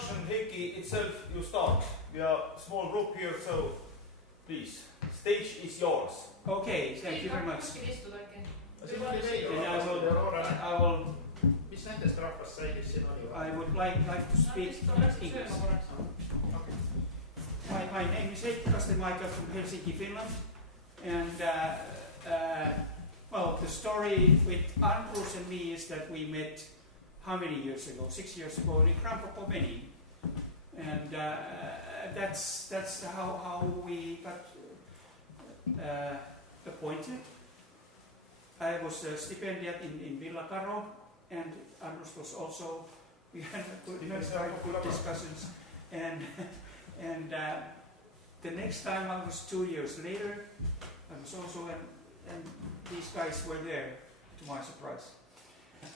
introduction, Heikki, itself, you start. We are a small group here, so please, stage is yours. Okay, thank you very much. I would like to speak English. My name is Heikki Kastemaa from Helsinki, Finland, and well, the story with Arnold and me is that we met how many years ago? 6 years ago in Benini, and that's how we got appointed. I was a stipendiate in Villa Caro, and Arnold was also. We had good discussions, and the next time I was 2 years later. I was also, and these guys were there, to my surprise.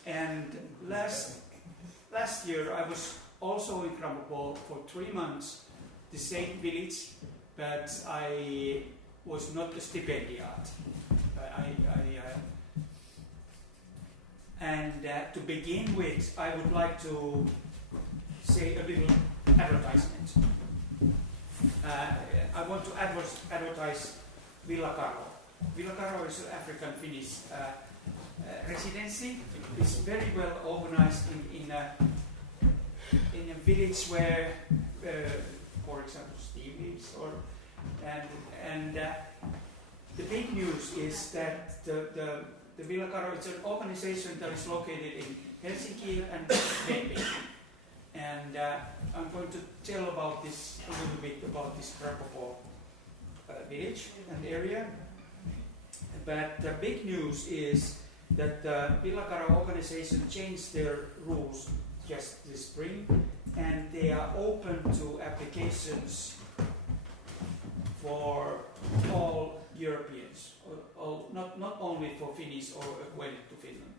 And last year I was also in Krampopol for 3 months, the same village, but I was not a stipendiat. To begin with, I would like to say a little advertisement. I want to advertise Villa Caro. Villa Caro is an African-Finnish residency. It's very well organized in a village where, for example, Steve lives. The big news is that the Villa Caro is an organization that is located in Helsinki and Benini. And I'm going to tell about this a little bit about this Krampopol village and area. But the big news is that the Villa Caro organization changed their rules just this spring, and they are open to applications for all Europeans, not only for Finnish or acquainted to Finland.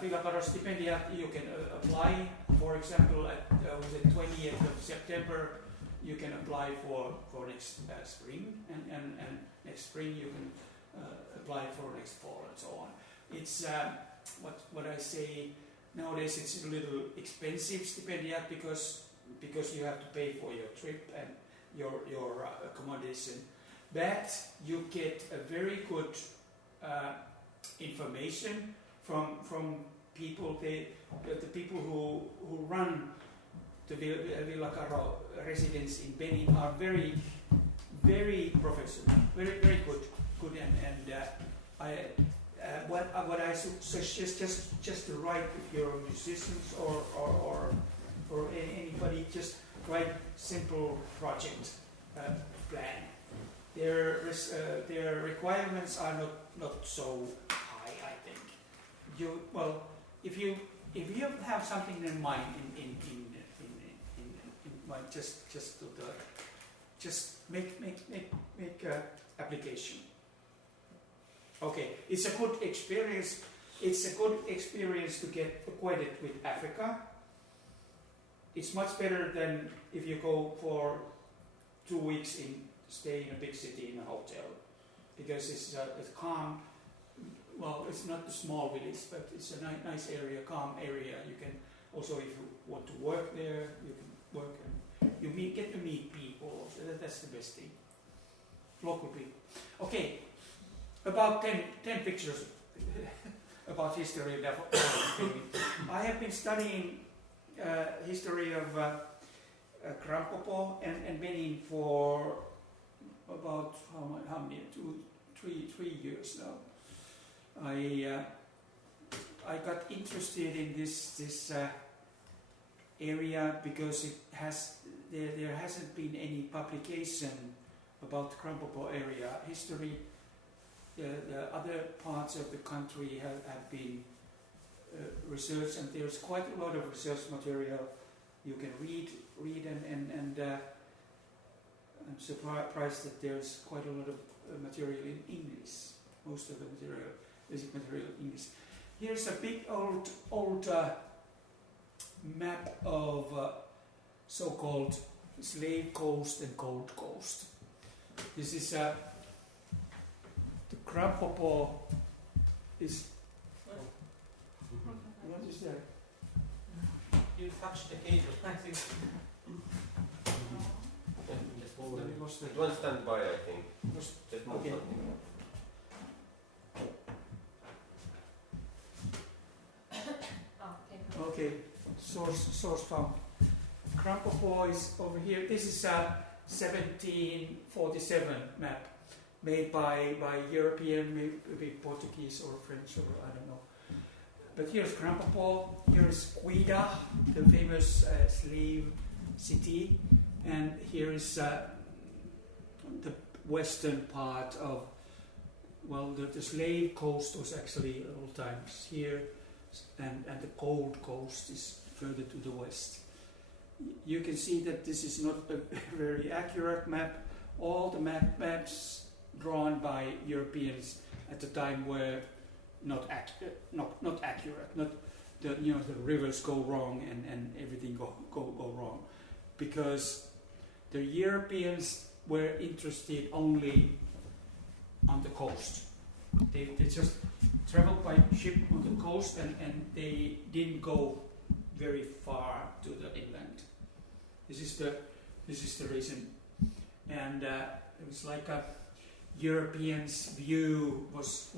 Villa Caro stipendiat, you can apply, for example, at the 20th of September, you can apply for next spring, and next spring you can apply for next fall, and so on. It's what I say nowadays. It's a little expensive stipendiat because you have to pay for your trip and your accommodation, but you get a very good information from people. The people who run the Villa Caro residence in Benin are very, very professional, very, very good, and what I suggest just to write if you're musicians or anybody, just write simple project plan. Their requirements are not so high, I think. If you have something in mind in mind, just make application. Okay, it's a good experience. It's a good experience to get acquainted with Africa. It's much better than if you go for 2 weeks stay in a big city in a hotel, because it's calm. Well, it's not a small village, but it's a nice area, calm area. You can also, if you want to work there, you can work and you get to meet people. So that's the best thing. Local people. Okay, about 10 pictures about history of Dahomey. I have been studying history of Krampopol and Benin for about how many? 3 years now. I got interested in this area because there hasn't been any publication about the Krampopol area history. The other parts of the country have been researched, and there's quite a lot of research material you can read and I'm surprised that there's quite a lot of material in English. Most of the material, basic material in English. Here's a big old map of so-called Slave Coast and Gold Coast. This is the Krampopol is. What is that? You touched the cable. I think. Just move Then we lost the- It won't stand by, I think. lost- Just move Okay. something. Okay, source found. Krampopó is over here. This is a 1747 map made by European, maybe Portuguese or French or I don't know. But here's Krampopó, here's Cuida, the famous slave city, and here is the western part of, well, the slave coast was actually at all times here, and the Gold Coast is further to the west. You can see that this is not a very accurate map. All the maps drawn by Europeans at the time were not accurate. Not the the rivers go wrong and everything go wrong, because the Europeans were interested only on the coast. They just traveled by ship on the coast and they didn't go very far to the inland. This is the reason, and it was like a European's view was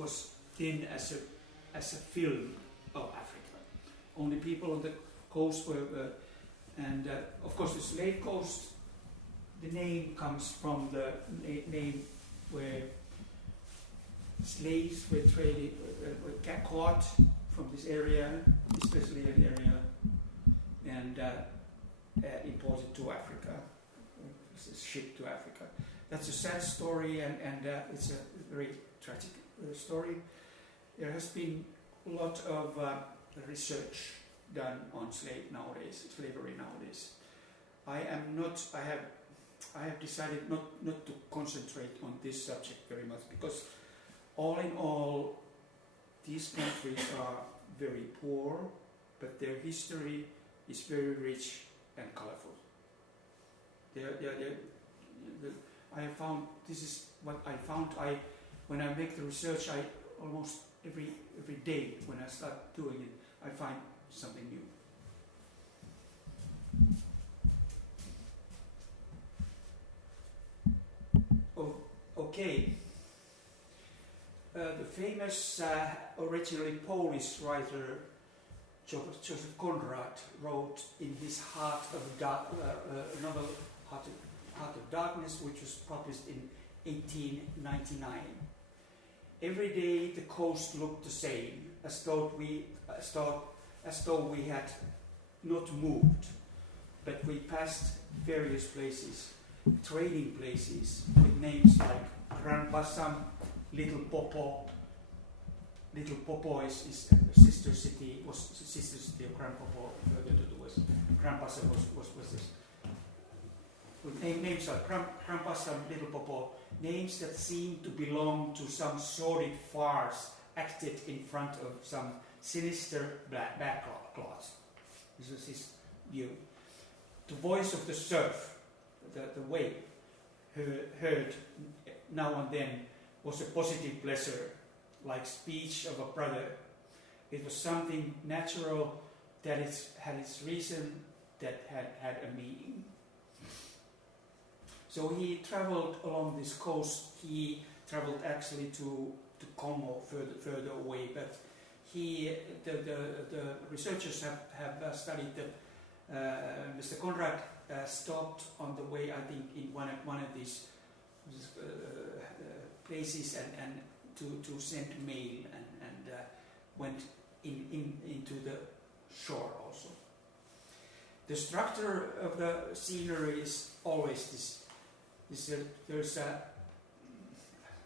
thin as a film of Africa. Only people on the coast were, and of course the slave coast. The name comes from the name where slaves were traded, were caught from this area, especially an area, and imported to Africa, shipped to Africa. That's a sad story, and it's a very tragic story. There has been a lot of research done on slavery nowadays. I have decided not to concentrate on this subject very much, because all in all, these countries are very poor, but their history is very rich and colorful. I have found, this is what I found. When I make the research, I almost every day when I start doing it, I find something new. Okay. The famous, originally Polish writer Joseph Conrad wrote in his novel Heart of Darkness, which was published in 1899. Every day the coast looked the same, as though we had not moved, but we passed various places, trading places with names like Kranpasam, Little Popo. Little Popo is a sister city of Kranpopó further to the west. Kranpasam was this. With names like Kranpasam, Little Popo, names that seem to belong to some sordid farce acted in front of some sinister backcloth. This is his view. The voice of the surf, the wave, heard now and then, was a positive pleasure, like speech of a brother. It was something natural that had its reason, that had a meaning. So he traveled along this coast. He traveled actually to Congo, further away, but the researchers have studied that Mr. Conrad stopped on the way, I think, in one of these places and to send mail and went into the shore also. The structure of the scenery is always this. There's a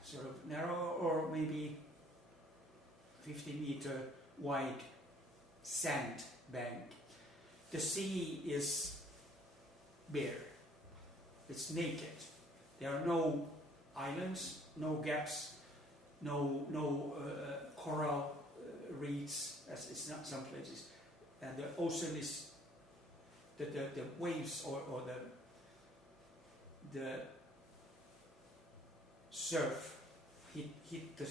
sort of narrow or maybe 50-meter wide sand bank. The sea is bare. It's naked. There are no islands, no gaps, no coral reefs, as it's not some places. And the ocean is the waves or the surf hit the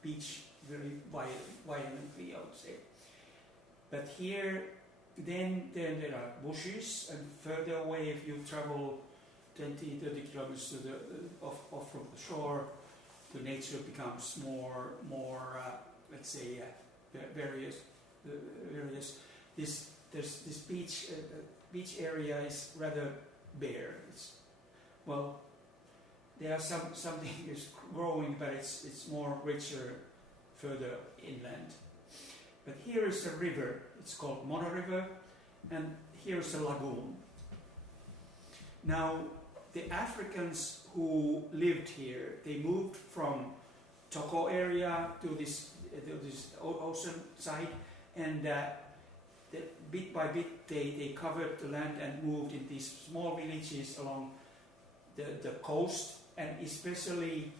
beach very violently, I would say. But here then there are bushes, and further away, if you travel 20, 30 kilometers to off from the shore, the nature becomes more let's say, various. This beach area is rather bare. There are something is growing, but it's more richer further inland. But here is a river. It's called Mono River, and here is a lagoon. Now, the Africans who lived here, they moved from Toko area to this ocean side, and bit by bit they covered the land and moved in these small villages along the coast, and especially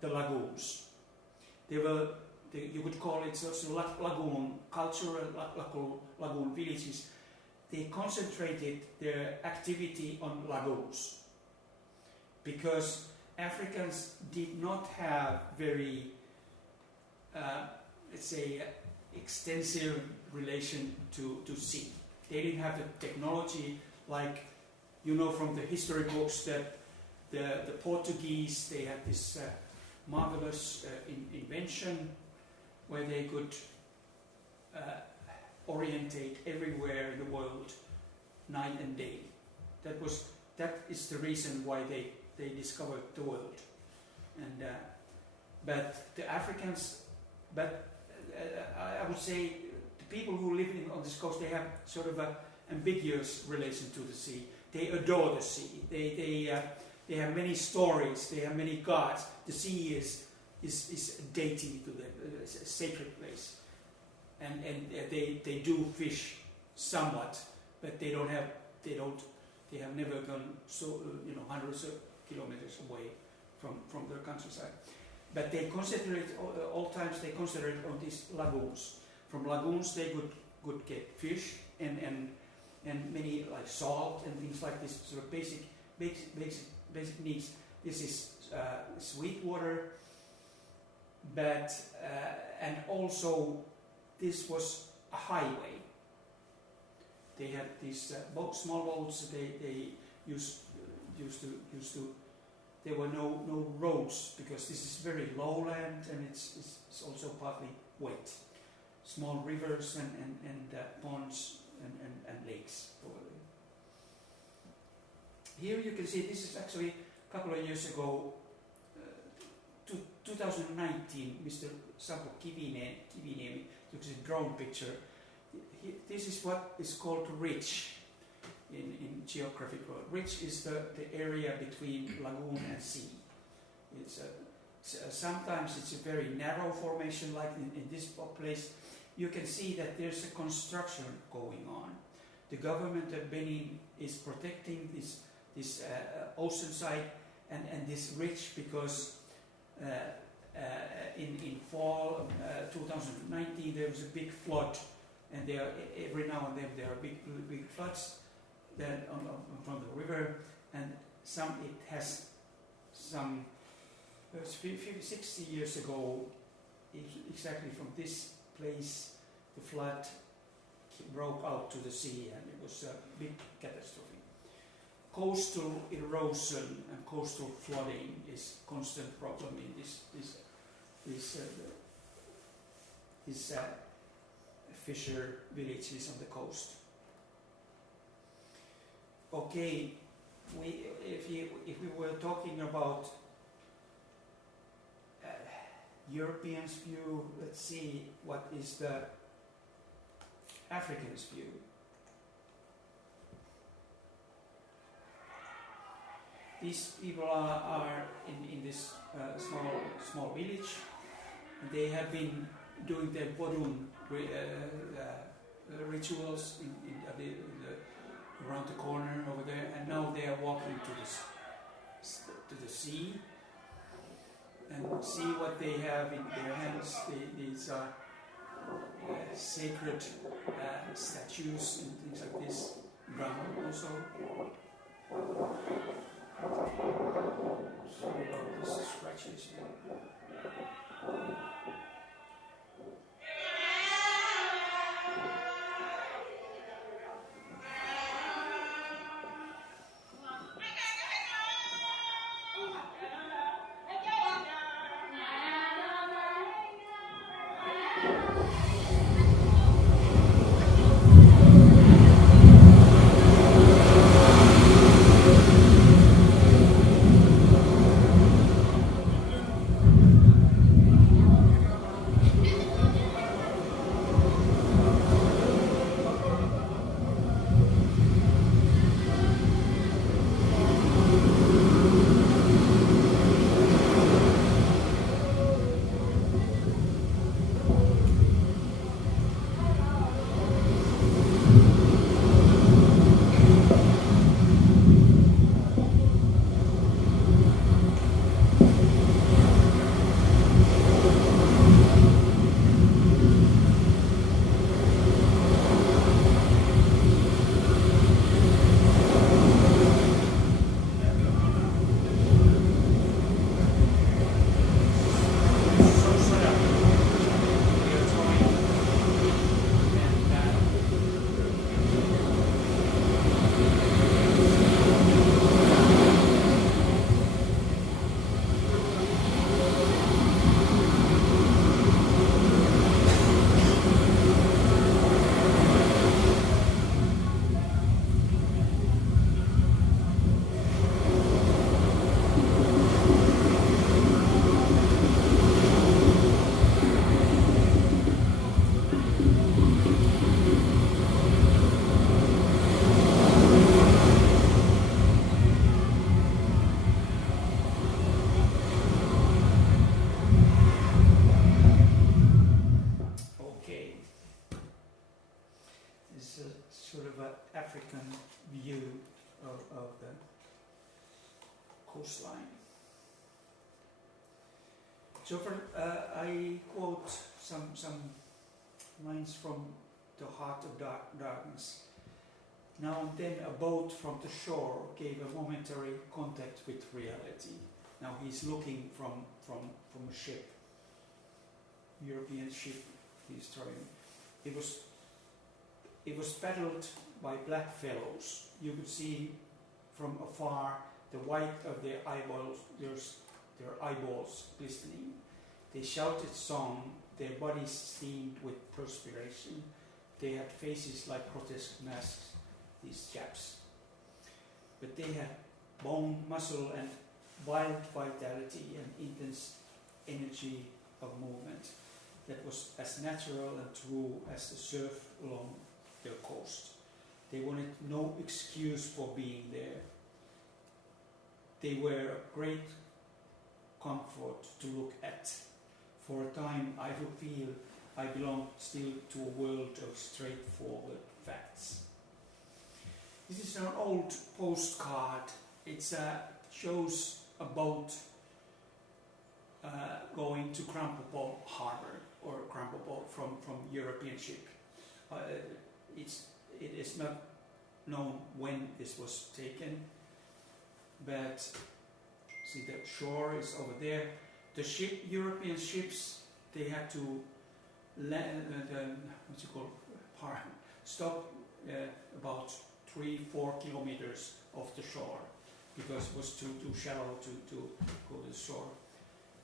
the lagoons. You could call it also lagoon, cultural lagoon villages. They concentrated their activity on lagoons because Africans did not have very, let's say, extensive relation to sea. They didn't have the technology like, you know, from the history books that the Portuguese, they had this marvelous invention where they could orientate everywhere in the world, night and day. That is the reason why they discovered the world. And but the Africans, I would say the people who live on this coast, they have sort of an ambiguous relation to the sea. They adore the sea. They have many stories. They have many gods. The sea is a deity to them, a sacred place, and they do fish somewhat, but they have never gone so hundreds of kilometers away from their countryside. But they concentrate all times. They concentrate on these lagoons. From lagoons, they could get fish and many like salt and things like this, sort of basic needs. This is sweet water, but and also this was a highway. They had these small boats. They used to. There were no roads because this is very lowland and it's also partly wet. Small rivers and ponds and lakes over there. Here you can see this is actually a couple of years ago, 2019. Mr. Sampo Kiviniemi took a drone picture. This is what is called ridge in geographic world. Ridge is the area between lagoon and sea. Sometimes it's a very narrow formation, like in this place. You can see that there's a construction going on. The government of Benin is protecting this ocean side and this ridge because in fall 2019 there was a big flood, and every now and then there are big floods then from the river, and it has some 60 years ago, exactly from this place, the flood broke out to the sea, and it was a big catastrophe. Coastal erosion and coastal flooding is a constant problem in these fisher villages on the coast. Okay, if we were talking about Europeans' view, let's see what is the Africans' view. These people are in this small village. They have been doing their Bodun rituals around the corner over there, and now they are walking to the sea and see what they have in their hands. These are sacred statues and things like this. Drum also. Sorry about this scratches here. an African view of the coastline. So I quote some lines from The Heart of Darkness. Now and then a boat from the shore gave a momentary contact with reality. Now he's looking from a ship, European ship he's towing. It was paddled by black fellows. You could see from afar the white of their eyeballs, their eyeballs glistening. They shouted song, their bodies steamed with perspiration. They had faces like grotesque masks, these chaps. But they had bone, muscle, and wild vitality and intense energy of movement that was as natural and true as the surf along their coast. They wanted no excuse for being there. They were a great comfort to look at. For a time I would feel I belonged still to a world of straightforward facts. This is an old postcard. It shows a boat going to Krampopo Harbor, or Krampopo from European ship. It is not known when this was taken, but see the shore is over there. The ship, European ships, they had to land, stop about 3-4 kilometers off the shore because it was too shallow to go to the shore.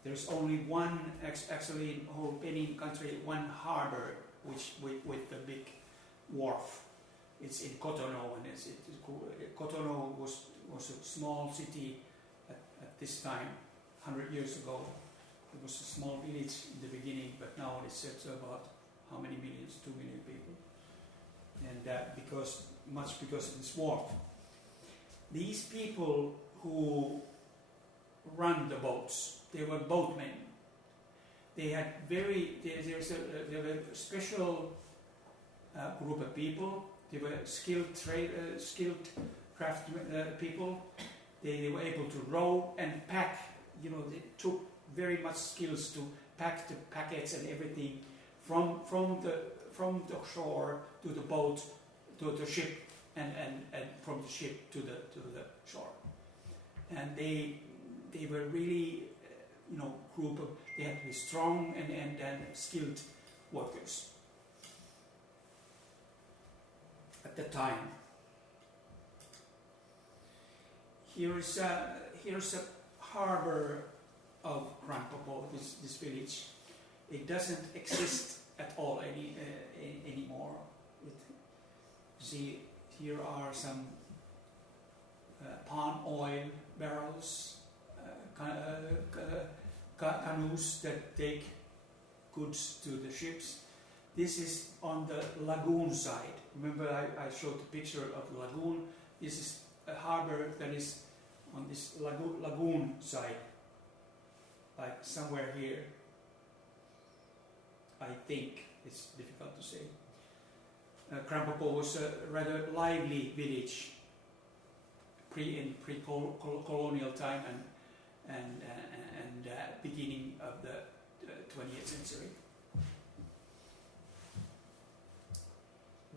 There's only one, actually in whole Benin country, one harbor which with the big wharf. It's in Cotonou, and Cotonou was a small city at this time, 100 years ago. It was a small village in the beginning, but now it's about how many millions? 2 million people. And because of this wharf. These people who run the boats, they were boatmen. They had there's a special group of people. They were skilled craft people. They were able to row and pack. They took very much skills to pack the packets and everything from the shore to the boat to the ship and from the ship to the shore. And they were really group of, they had to be strong and skilled workers at the time. Here's a harbor of Krampopo, this village. It doesn't exist at all anymore. See, here are some palm oil barrels, canoes that take goods to the ships. This is on the lagoon side. Remember I showed the picture of the lagoon. This is a harbor that is on this lagoon side, like somewhere here. I think it's difficult to say. Krampopo was a rather lively village in pre-colonial time and beginning of the 20th century.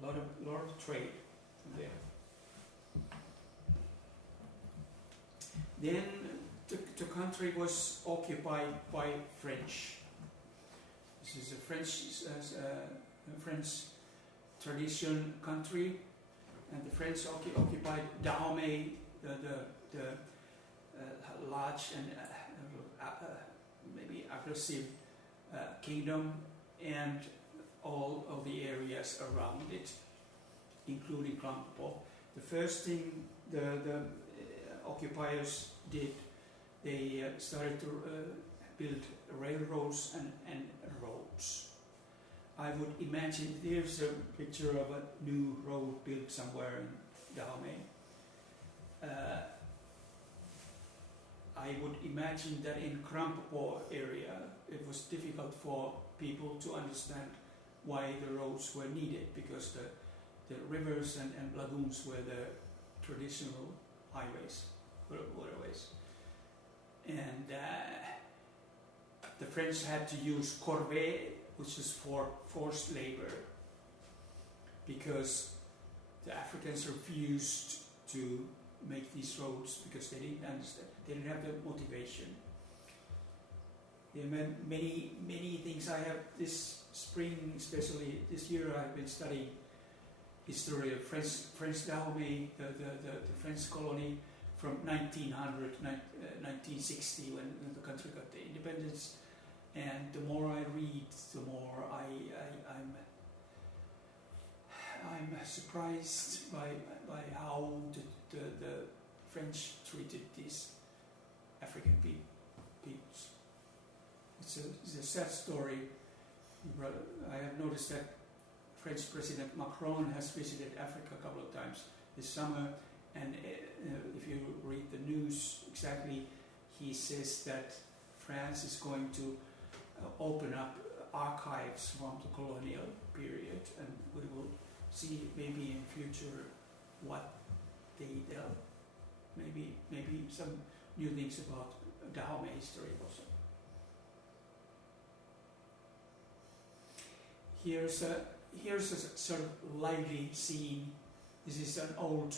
A lot of trade from there. Then the country was occupied by French. This is a French tradition country, and the French occupied Dahomey, the large and maybe aggressive kingdom, and all of the areas around it, including Krampopo. The first thing the occupiers did, they started to build railroads and roads. I would imagine there's a picture of a new road built somewhere in Dahomey. I would imagine that in Krampopo area it was difficult for people to understand why the roads were needed, because the rivers and lagoons were the traditional highways, waterways. And the French had to use corvée, which is for forced labor, because the Africans refused to make these roads because they didn't understand, they didn't have the motivation. There are many things. I have this spring, especially this year, I've been studying history of French Dahomey, the French colony from 1960 when the country got the independence. And the more I read, the more I'm surprised by how the French treated these African peoples. It's a sad story. I have noticed that French President Macron has visited Africa a couple of times this summer, and if you read the news exactly, he says that France is going to open up archives from the colonial period, and we will see maybe in future what they tell. Maybe some new things about Dahomey history also. Here's a sort of lively scene. This is an old.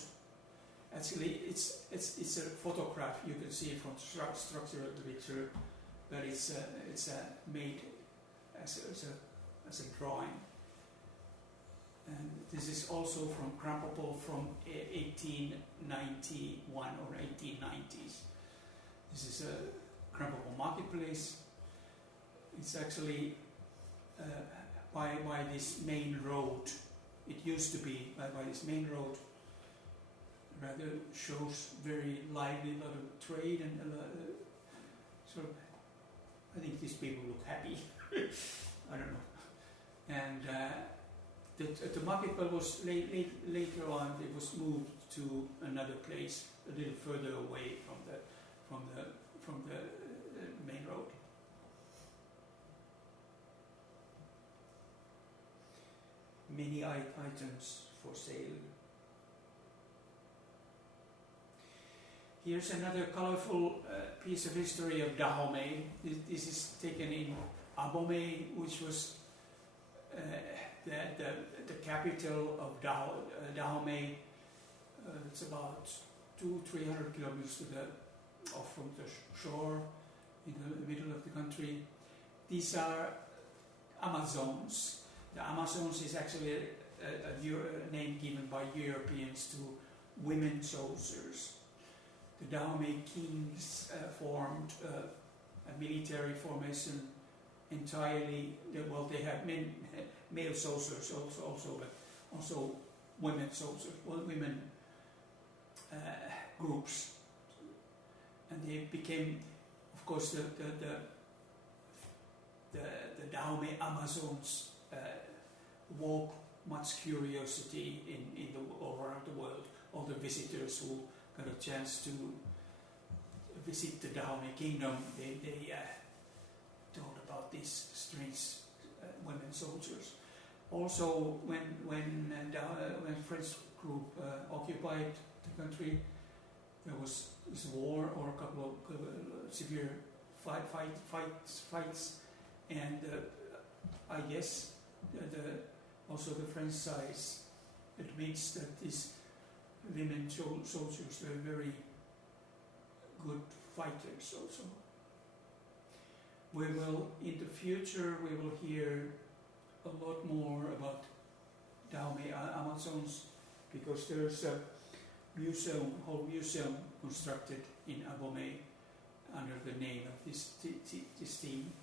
Actually, it's a photograph. You can see it from structural picture, but it's made as a drawing. And this is also from Krampopol from 1891 or 1890s. This is a Krampopol marketplace. It's actually by this main road. It used to be by this main road. Rather shows very lively, lot of trade and sort of. I think these people look happy. I don't know. And the marketplace was later on. It was moved to another place, a little further away from the main road. Many items for sale. Here's another colorful piece of history of Dahomey. This is taken in Abomey, which was the capital of Dahomey. It's about 200-300 kilometers off from the shore, in the middle of the country. These are Amazons. The Amazons is actually a name given by Europeans to women soldiers. The Dahomey kings formed a military formation entirely. They had male soldiers also, but also women soldiers, women groups, and they became, of course, the Dahomey Amazons woke much curiosity in all around the world. All the visitors who got a chance to visit the Dahomey kingdom, they told about these strange women soldiers. Also, when French group occupied the country, there was this war or a couple of severe fights, and I guess also the French side admits that these women soldiers were very good fighters also. We will, in the future, we will hear a lot more about Dahomey Amazons, because there's a whole museum constructed in Abomey under the name of this theme.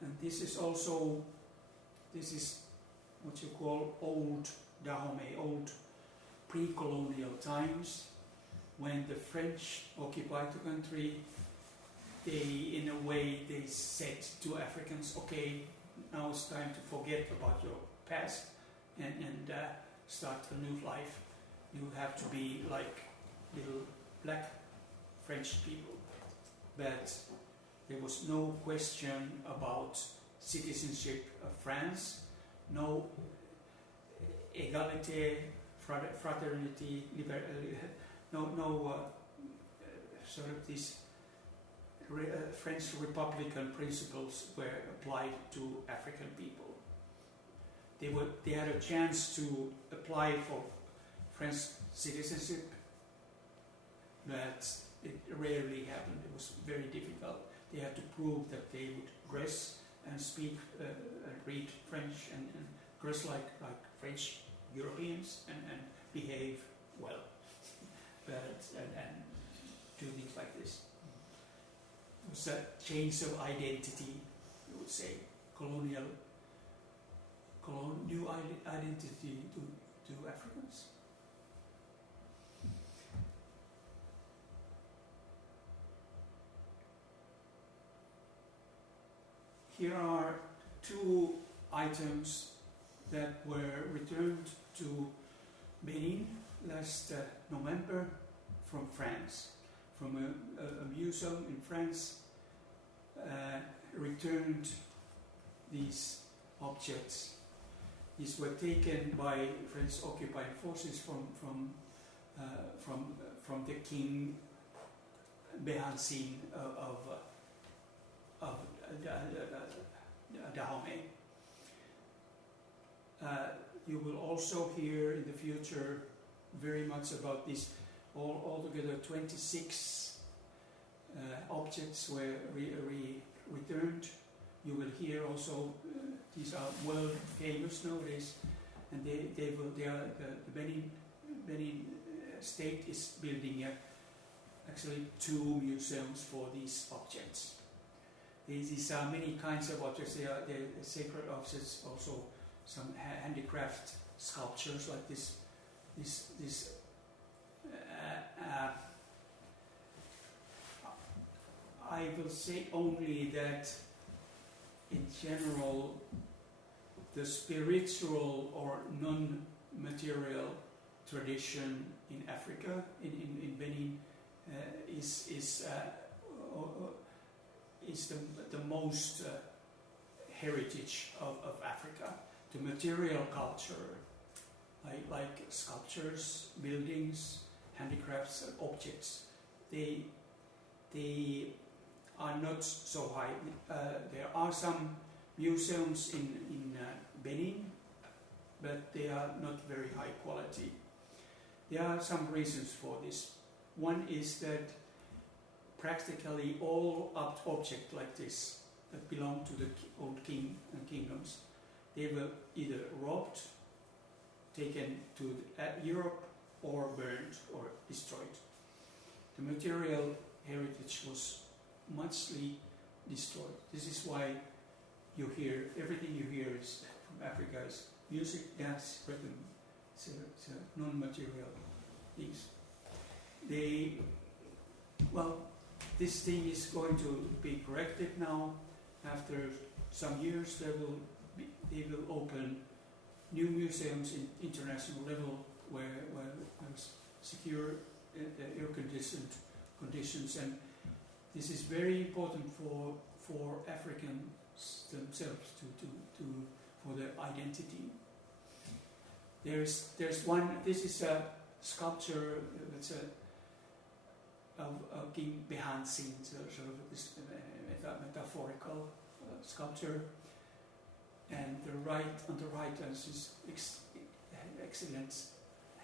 And this is what you call old Dahomey, old pre-colonial times, when the French occupied the country. They, in a way, they said to Africans, okay, now it's time to forget about your past and start a new life. You have to be like little black French people. But There was no question about citizenship of France, no equality, fraternity, no sort of these French Republican principles were applied to African people. They had a chance to apply for French citizenship, but it rarely happened. It was very difficult. They had to prove that they would dress and speak and read French and dress like French Europeans and behave well, and do things like this. It was a change of identity, you would say, new identity to Africans. Here are two items that were returned to Benin last November from France, from a museum in France. Returned these objects. These were taken by French occupying forces from the king Behansin of Dahomey. You will also hear in the future very much about this. Altogether 26 objects were returned. You will hear also these are world famous nowadays, and they are the Benin state is building actually 2 museums for these objects. These are many kinds of objects. They are sacred objects, also some handicraft sculptures like this. I will say only that in general the spiritual or non-material tradition in Africa, in Benin, is the most heritage of Africa. The material culture, like sculptures, buildings, handicrafts, objects, they are not so high. There are some museums in Benin, but they are not very high quality. There are some reasons for this. One is that practically all objects like this that belong to the old king and kingdoms, they were either robbed, taken to Europe, or burned or destroyed. The material heritage was muchly destroyed. This is why you hear, everything you hear is from Africa is music, dance, rhythm. It's a non-material things. This thing is going to be corrected now. After some years, they will open new museums in international level where there's secure air-conditioned conditions, and this is very important for Africans themselves for their identity. There's one. This is a sculpture. It's of King Behansin, sort of this metaphorical sculpture. And on the right is this excellent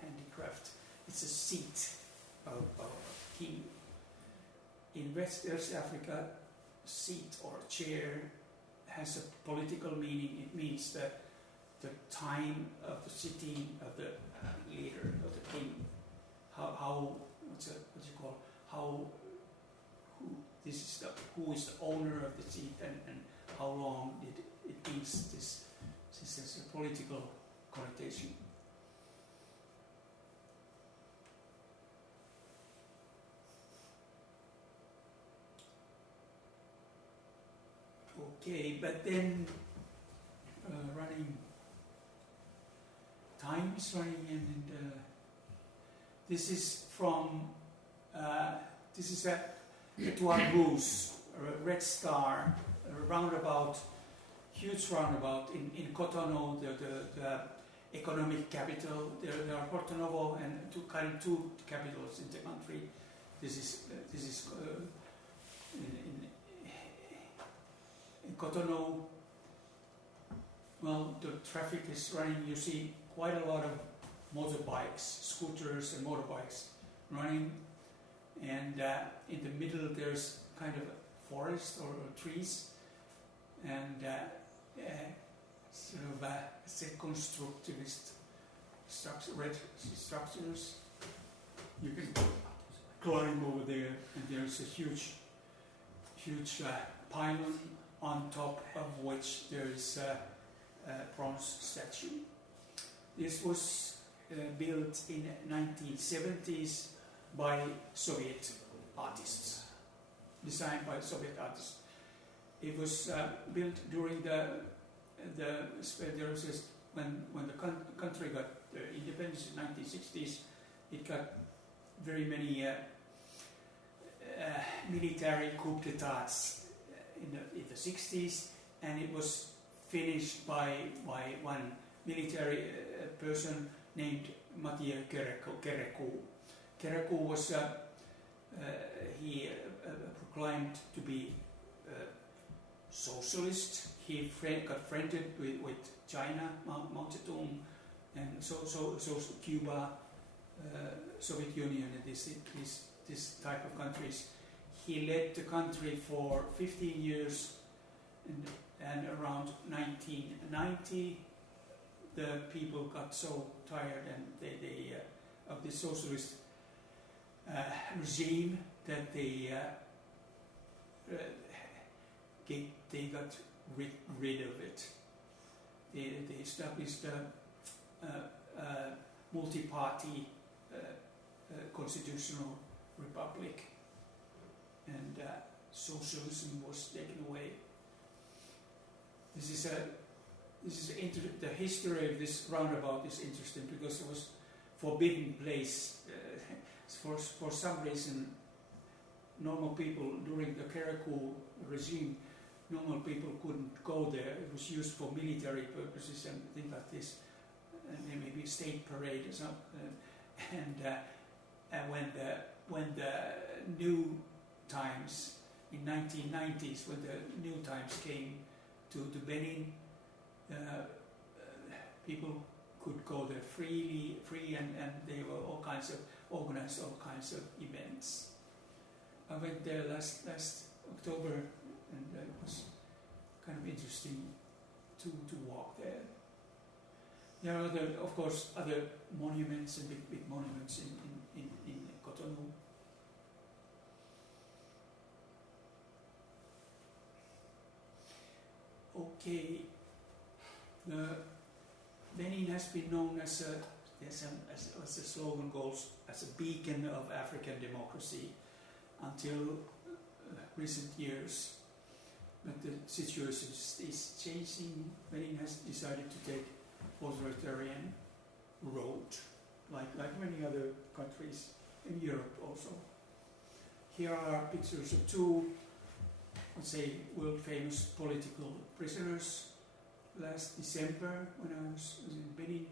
handicraft. It's a seat of a king. In West Africa, seat or chair has a political meaning. It means that the time of the sitting of the leader, of the king, who is the owner of the seat, and how long it means this is a political connotation. Okay, but then time is running, and this is from a Edouard Bou's Red Star roundabout, huge roundabout in Cotonou, the economic capital. There are Porto Novo and two capitals in the country. This is in Cotonou. Well, the traffic is running. You see quite a lot of motorbikes, scooters, and motorbikes running. And in the middle, there's kind of a forest or trees, and sort of constructivist red structures. You can climb over there, and there's a huge pylon on top of which there's a bronze statue. This was built in 1970s by Soviet artists, designed by Soviet artists. It was built during when the country got independence in 1960s. It got very many military coup d'états in the 60s, and it was finished by one military person named Mattia Kereku. Kereku was proclaimed to be socialist. He got friended with China, Mao Zedong, and so Cuba, Soviet Union, and this type of countries. He led the country for 15 years, and around 1990, the people got so tired and they of the socialist regime that they got rid of it. They established a multi-party constitutional republic, and socialism was taken away. The history of this roundabout is interesting because it was forbidden place. For some reason, normal people during the Kereku regime, normal people couldn't go there. It was used for military purposes and things like this, and maybe state parade or something. And when the new times in 1990s, when the new times came to Benin, people could go there free, and they were organized all kinds of events. I went there last October, and it was kind of interesting to walk there. There are of course other monuments and big monuments in Cotonou. Okay, Benin has been known as the slogan goes, as a beacon of African democracy until recent years. But the situation is changing. Benin has decided to take authoritarian road, like many other countries in Europe also. Here are pictures of two, let's say, world famous political prisoners. Last December, when I was in Benin,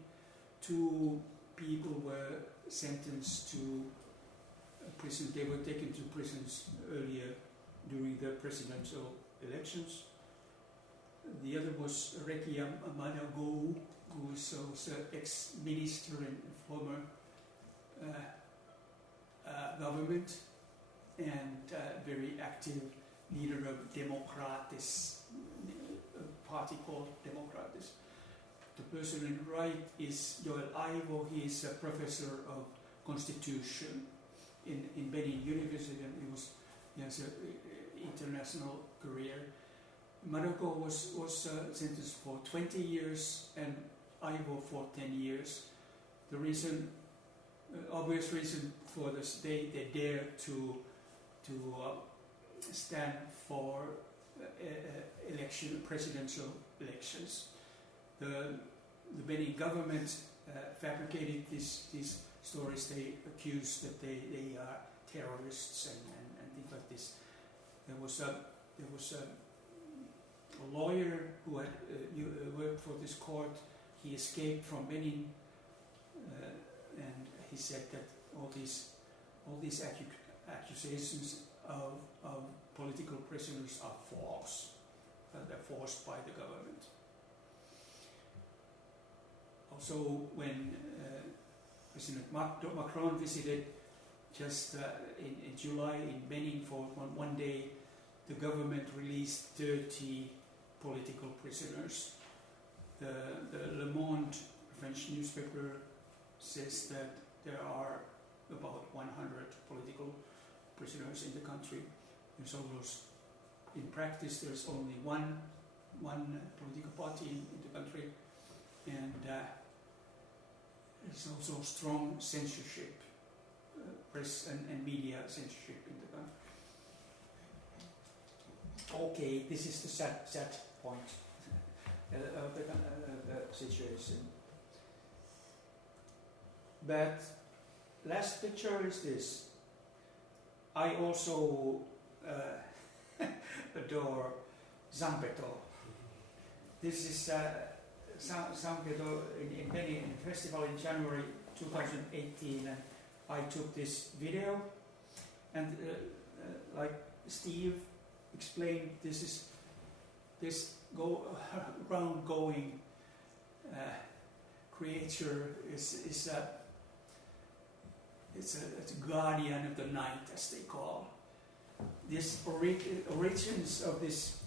two people were sentenced to prison. They were taken to prisons earlier during the presidential elections. The other was Reki Amanago, who was also ex-minister and former government, and very active leader of Democratis, a party called Democratis. The person on the right is Joel Aivo. He is a professor of constitution in Benin University, and he has an international career. Maroko was sentenced for 20 years and Aivo for 10 years. The reason, obvious reason for this, they dare to stand for presidential elections. The Benin government fabricated these stories. They accused that they are terrorists and things like this. There was there was a lawyer who had worked for this court. He escaped from Benin, and he said that all these accusations of political prisoners are false. They're forced by the government. Also, when President Macron visited just in July in Benin for one day, the government released 30 political prisoners. The Le Monde, French newspaper, says that there are about 100 political prisoners in the country. There's almost, in practice, there's only one political party in the country, and there's also strong censorship, press and media censorship in the country. Okay, this is the sad point of the situation. But last picture is this. I also adore Zampeto. This is Zampeto in Benini festival in January 2018, and I took this video. And like Steve explained, this round going creature is it's a guardian of the night, as they call. This origins of this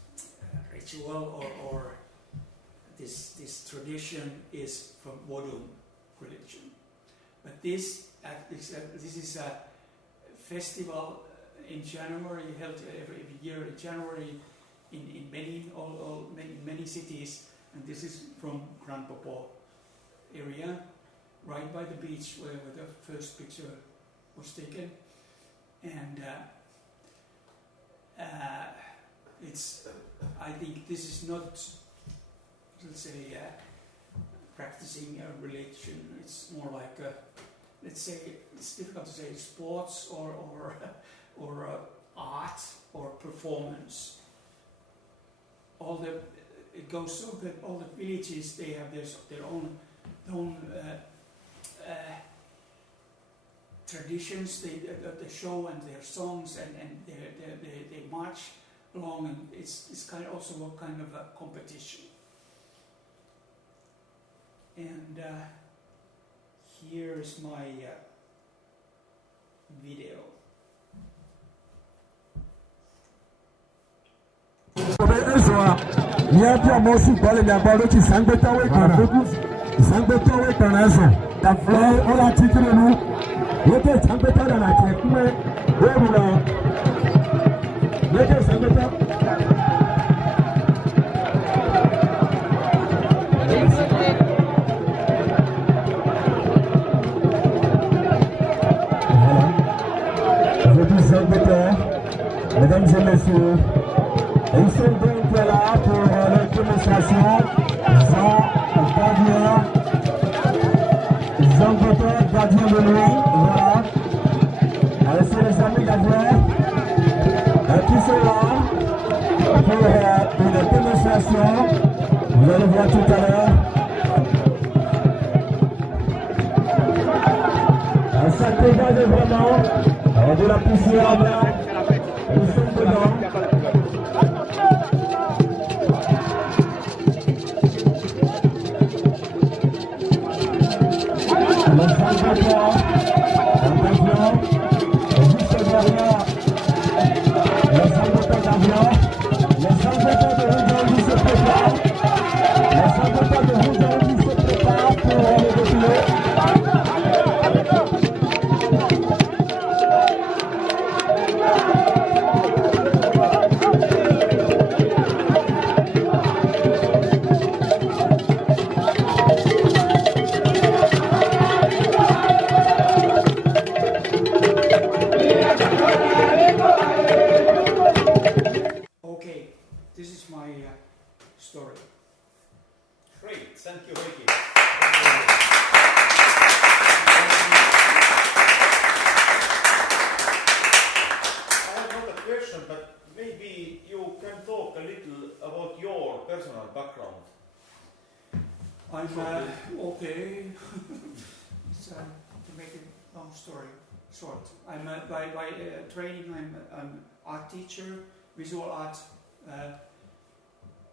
ritual or this tradition is from Vodun religion, but this is a festival in January, held every year in January in Benin, many cities, and this is from Grand Popo area, right by the beach where the first picture was taken, and it's. I think this is not, let's say, practicing a religion. It's more like, let's say, it's difficult to say sports or art or performance. It goes so that all the villages, they have their own traditions. They show and their songs and they march along, and it's kind of also a kind of a competition. And here is my video. Mesdames et messieurs, ils sont donc là pour la démonstration. Gardien de nuit, voilà. Alors c'est les amis d'Avion qui sont là pour une démonstration. Vous allez voir tout à l'heure. Ça dégage vraiment de la poussière là. Ils sont dedans. Maybe you can talk a little about your personal background. I'm okay. So, to make a long story short, I'm by training. I'm art teacher, visual art.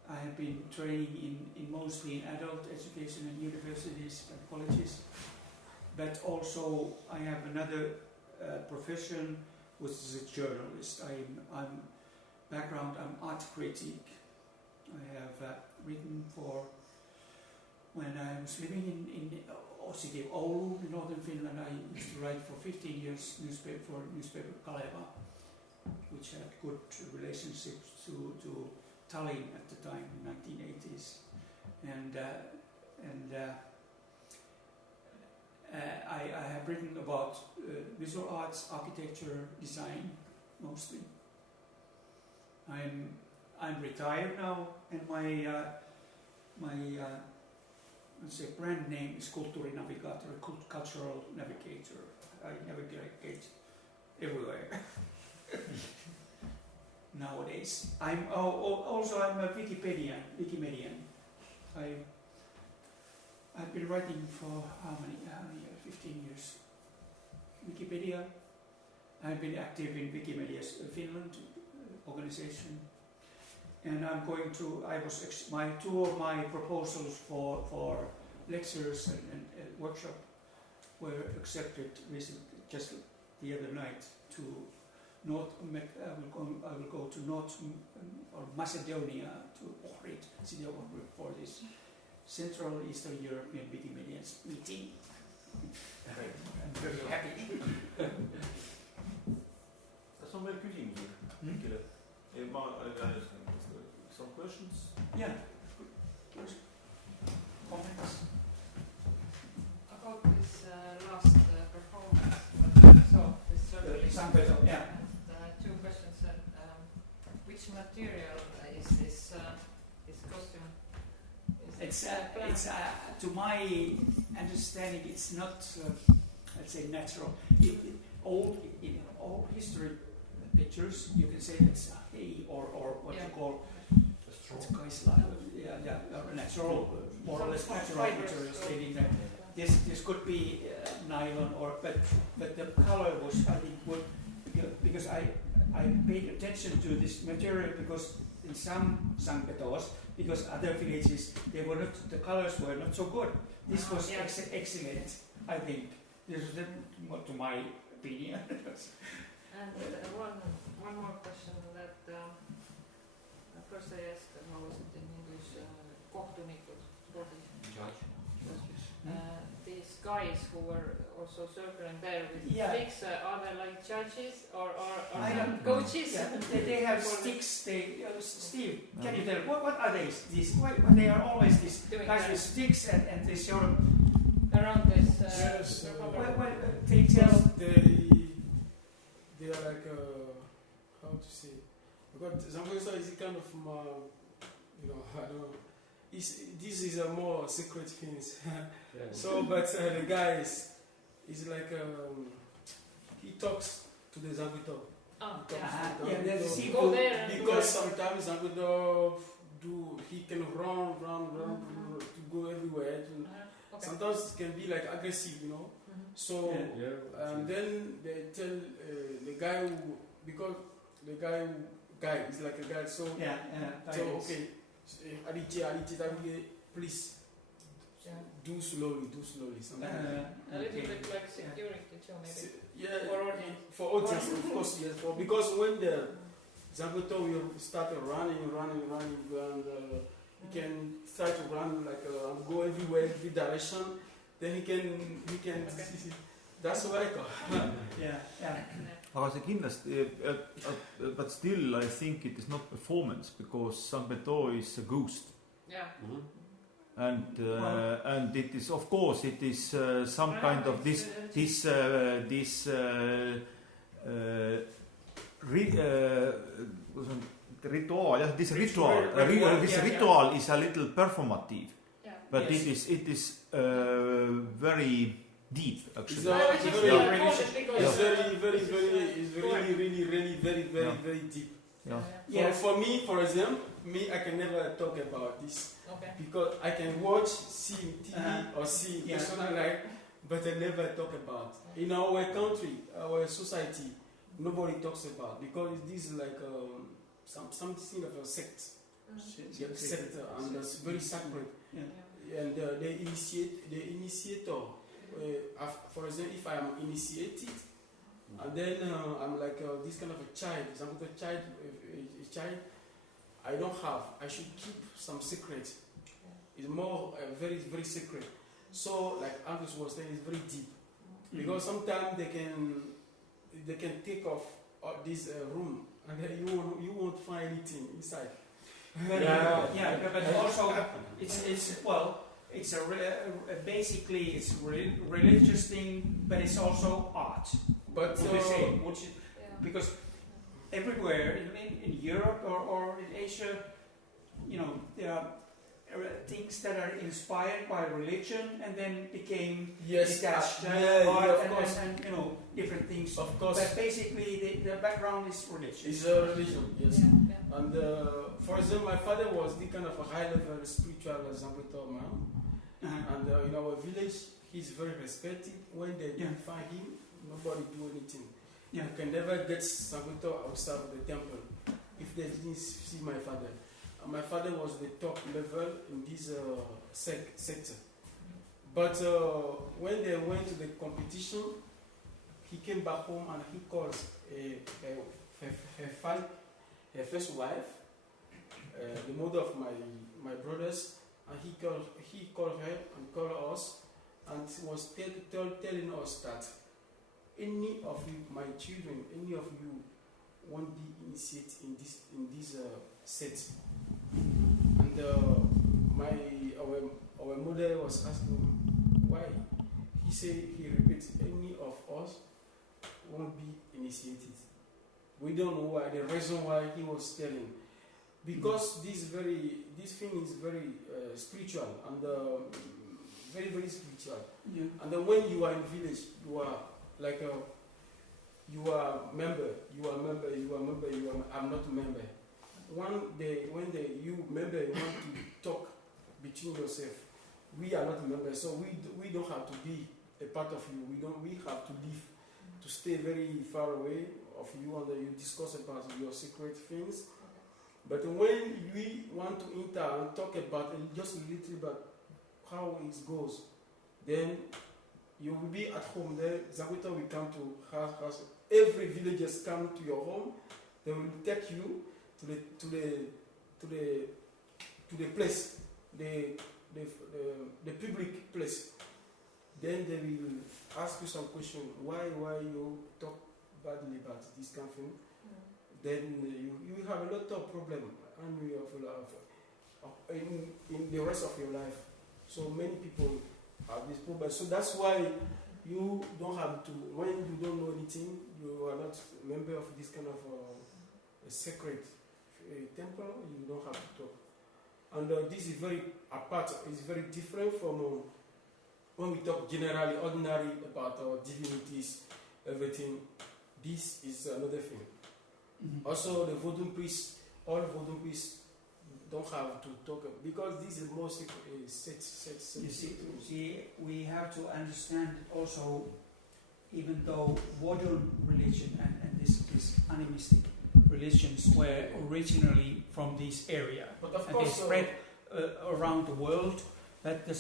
I have been training in mostly in adult education in universities and colleges, but also I have another profession, which is a journalist. I'm art critic. I have written for. When I was living in city of Oulu, in northern Finland, I used to write for 15 years for newspaper Kaleva, which had good relationships to Tallinn at the time in 1980s, and I have written about visual arts, architecture, design, mostly. I'm retired now, and my let's say brand name is Kulttuurinavigator, cultural navigator. I navigate everywhere nowadays. I'm a Wikimedian. I've been writing for how many years? 15 years. Wikipedia. I've been active in Wikimedia's Finland organization. And I'm going to. Two of my proposals for lectures and workshop were accepted recently, just the other night. To North, I will go to North or Macedonia to Ohrid, city of Ohrid, for this Central Eastern European Wikimedians meeting. I'm very happy. Kas on veel küsimusi kõigile? Ma some questions? Yeah. Comments? About this last performance, what you saw, this survey. Yeah. Two questions. Which material is this costume? It's to my understanding, it's not let's say natural. In all history pictures, you can say it's hay or what you call natural, more or less natural material. Stating that this could be nylon but the color was, I think, wood, because I paid attention to this material because in some Sanpetos, because other villages the colors were not so good. This was excellent, I think. This is to my opinion. And one more question that first I asked how was it in English, kohtunikud, these guys who were also circling there with sticks, are they like judges or coaches? Yeah, they have sticks. Steve, can you tell what are they? Why they are always these guys with sticks and they sort of around this? Well, they tell they are like how to say? Because Zambosa is kind of I don't know. This is a more secret things. So, but the guy is like he talks to the Zambuto. Because sometimes Zambuto he can run to go everywhere. Sometimes it can be like aggressive, So and then they tell the guy because the guy is like a guy. So okay. Please do slowly. A little bit like security too, maybe. For audience, of course, yes. Because when the Zambuto will start running, and he can start to run go everywhere, every direction. Then he can. That's what I call. Aga see kindlasti, but still I think it is not performance because Sanpeto is a ghost. Yeah. And it is, of course, it is some kind of this ritual is a little performative, but it is very deep actually. It's very, very deep. Yeah. Yes. For me, for example, I can never talk about this Okay. because I can watch, see TV or see personal life, but I never talk about. In our country, our society, nobody talks about because this is like something of a sect. Sect, and it's very sacred. Yeah. And the initiator, for example, if I am initiated, and then I'm like this kind of a child, a child I don't have, I should keep some secret. It's more very, very secret. So, like Andres was saying, it's very deep. Because sometimes they can take off this room and then you won't find anything inside. But also it's basically it's religious thing, but it's also art. But because everywhere in Europe or in Asia, there are things that are inspired by religion and then became detached art and different things. Of course. But basically the background is religion. It's a religion, yes. Yeah. And for example, my father was the kind of a high-level spiritual man. And in our village, he's very respected. When they didn't find him, nobody do anything. You can never get Sanguito outside of the temple if they didn't see my father. My father was the top level in this sector. But when they went to the competition, he came back home and he called her first wife, the mother of my brothers, and he called her and called us, and was telling us that any of you, my children, any of you won't be initiated in this set. And our mother was asking why. He said, he repeats, any of us won't be initiated. We don't know why, the reason why he was telling. Because this thing is very spiritual and very, very spiritual. Yeah. And then when you are in village, you are like you are member, I'm not a member. One day, when you member, you want to talk between yourself. We are not a member, so we don't have to be a part of you. We have to leave, to stay very far away of you, and you discuss about your secret things. But when we want to enter and talk about just a little bit how it goes, then you will be at home. There, Zaguta will come to house. Every villagers come to your home. They will take you to the place, the public place. Then they will ask you some question. Why you talk badly about this kind of thing? Then you will have a lot of problem and you have in the rest of your life. So many people have this problem. So that's why you don't have to, when you don't know anything, you are not a member of this kind of a sacred temple, you don't have to talk. And this is very apart, it's very different from when we talk generally, ordinary about our divinities, everything. This is another thing. Mm-hmm. Also, the Vodun priests, all Vodun priests don't have to talk because this is more set. You see, we have to understand also, even though Vodun religion and this animistic religions were originally from this area, but of and course, they spread around the world, that the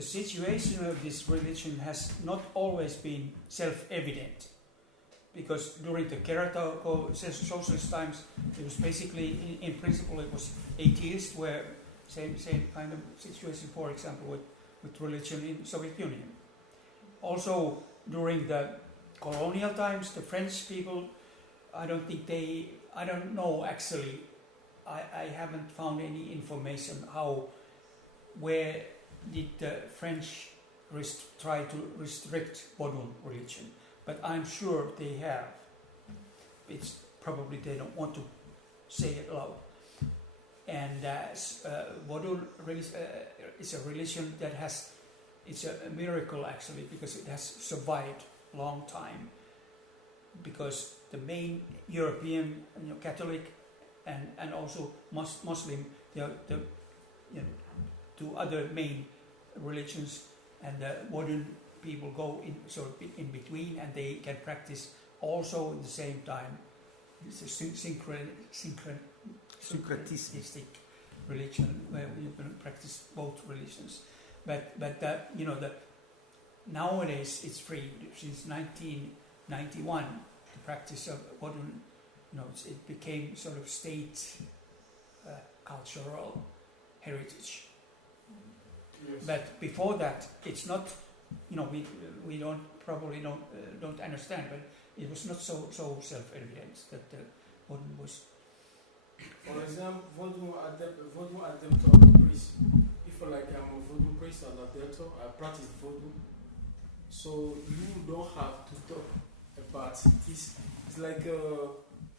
situation of this religion has not always been self-evident. Because during the Kerata socialist times, it was basically, in principle, it was atheist, where same kind of situation, for example, with religion in Soviet Union. Also, during the colonial times, the French people, I don't know actually, I haven't found any information where did the French try to restrict Vodun religion. But I'm sure they have. It's probably they don't want to say it loud. And Vodun is a religion that it's a miracle actually, because it has survived a long time. because the main European, Catholic and also Muslim, the two other main religions, and the modern people go in sort of in between, and they can practice also at the same time. It's a syncretistic religion where you can practice both religions. But nowadays it's free. Since 1991, the practice of modern, it became sort of state cultural heritage. Yes. But before that, it's not. We don't understand, but it was not so self-evident that modern was. For example, vodou adapter of priest. If like I'm a vodou priest and adapter, I practice vodou. So you don't have to talk about this. It's like,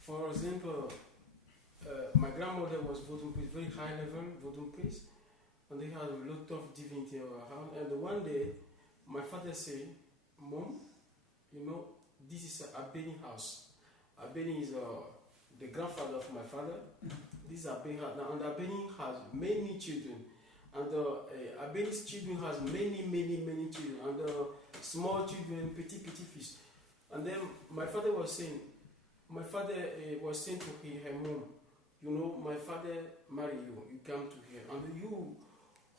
for example, my grandmother was vodou priest, very high level vodou priest, and they had a lot of divinity in our house. And one day, my father said, "Mom, this is a Benini house. Benini is the grandfather of my father. This is Benini house. And Benini has many children. And Benini's children has many children. And small children, petit fish." And then my father was saying to her mom, my father married you. You come to here, and you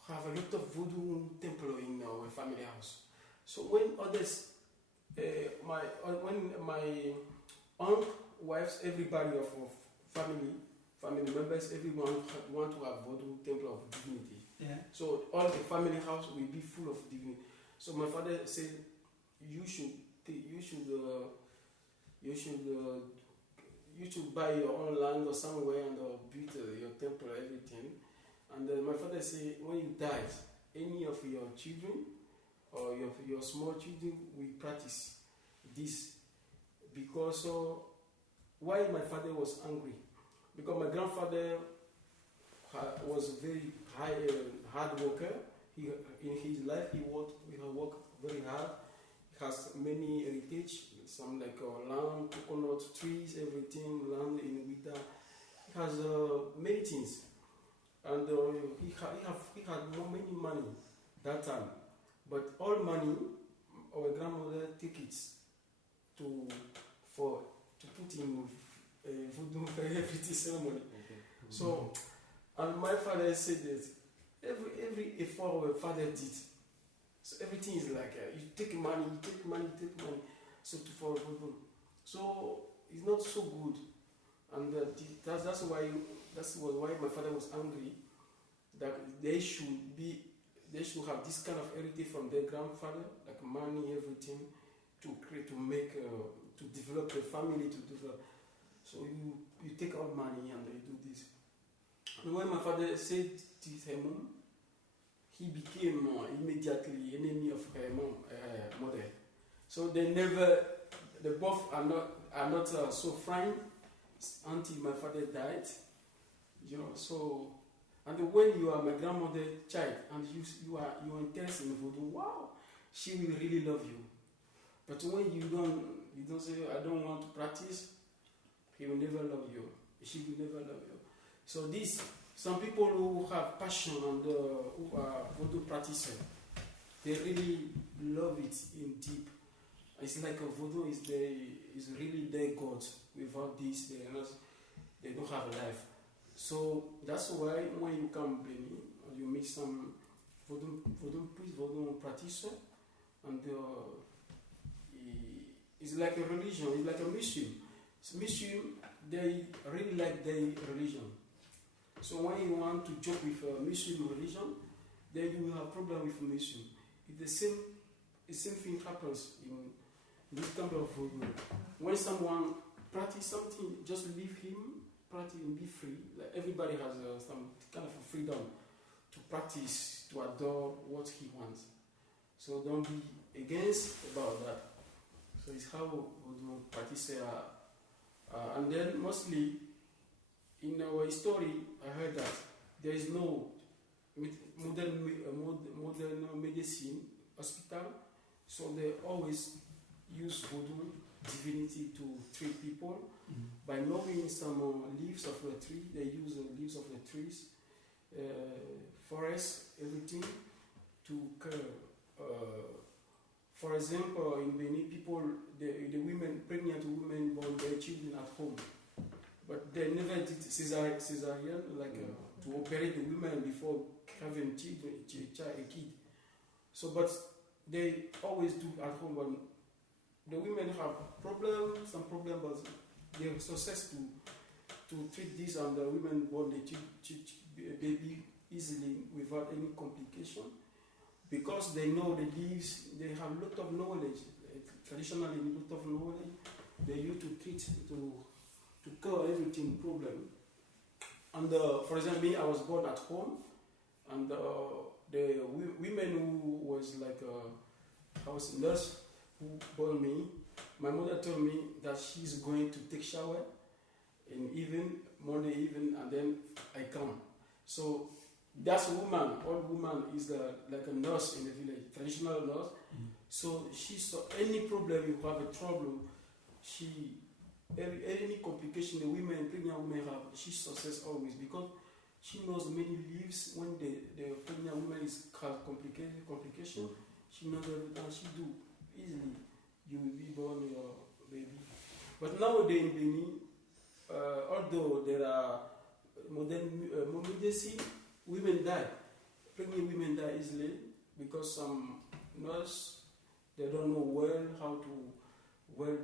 have a lot of voodoo temple in our family house. So when others, when my aunt, wives, everybody of family members, everyone want to have voodoo temple of divinity. Yeah. So all the family house will be full of divinity. So my father said, you should buy your own land or somewhere and build your temple, everything. And then my father said, when you die, any of your children or your small children will practice this. Because why my father was angry? Because my grandfather was a very hard worker. In his life, he worked very hard. He has many heritage, some like land, coconut trees, everything, land in Wida. He has many things. And he had many money that time. But all money, our grandmother take it to put in voodoo everything ceremony. Okay. So, and my father said that every effort our father did. So everything is like you take money. So for voodoo, so it's not so good, and that's why my father was angry. That they should have this kind of heritage from their grandfather, like money, everything, to develop a family, to develop. So you take all money and you do this. And when my father said to his mom, he became immediately enemy of her mother. So the both are not so frank until my father died. So. And when you are my grandmother's child and you are interested in voodoo, wow, she will really love you. But when you don't say I don't want to practice, he will never love you. She will never love you. So some people who have passion and who are voodoo practitioners, they really love it in deep. It's like a voodoo is really their God. Without this, they don't have a life. So that's why when you come Benin, you meet some voodoo priest, voodoo practitioner, and it's like a religion, it's like a mission. Muslim, they really like their religion. So when you want to joke with a Muslim religion, then you will have problem with Muslim. The same thing happens in this kind of voodoo. When someone practice something, just leave him. Practice and be free. Like everybody has some kind of a freedom to practice, to adore what he wants. So don't be against about that. So it's how voodoo practitioners are. And then mostly in our history, I heard that there is no modern medicine hospital, so they always use voodoo divinity to treat people by knowing some leaves of the tree. They use the leaves of the trees, forest, everything to for example, in Benin, people, the women, pregnant women born their children at home, but they never did cesarean, like to operate the women before having children, a kid. So, but they always do at home. When the women have some problem, but they have success to treat this, and the women born the baby easily without any complication. Because they know the leaves, they have a lot of knowledge, traditionally a lot of knowledge, they used to treat, to cure everything problem. And for example, me, I was born at home, and the women who was like I was a nurse who born me, my mother told me that she's going to take shower in Monday evening, and then I come. So that's a woman, old woman is like a nurse in the village, traditional nurse. So she saw any problem, you have a trouble, any complication the women, pregnant women have, she success always, because she knows many leaves. When the pregnant woman has complication, she knows everything, she do easily, you will be born your baby. But nowadays in Benin, although there are modern medicine, women die. Pregnant women die easily because some nurse, they don't know well how to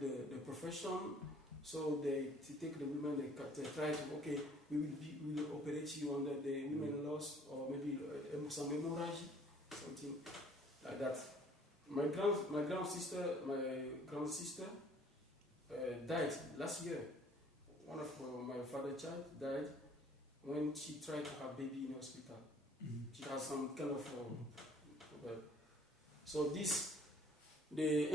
the profession. So they take the women, they try to, okay, we will operate you under the women loss, or maybe some hemorrhage, something like that. My grand sister died last year. One of my father's child died when she tried to have baby in hospital. She has some kind of so this the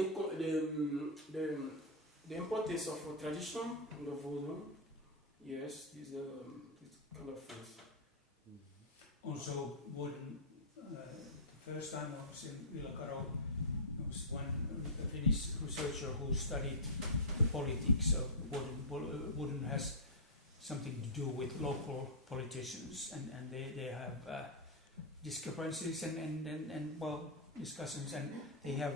importance of tradition and the vodun. Yes, this kind of things. Also, the first time I was in Vilakaro, there was one Finnish researcher who studied the politics of vodun has something to do with local politicians, and they have discrepancies and well, discussions, and they have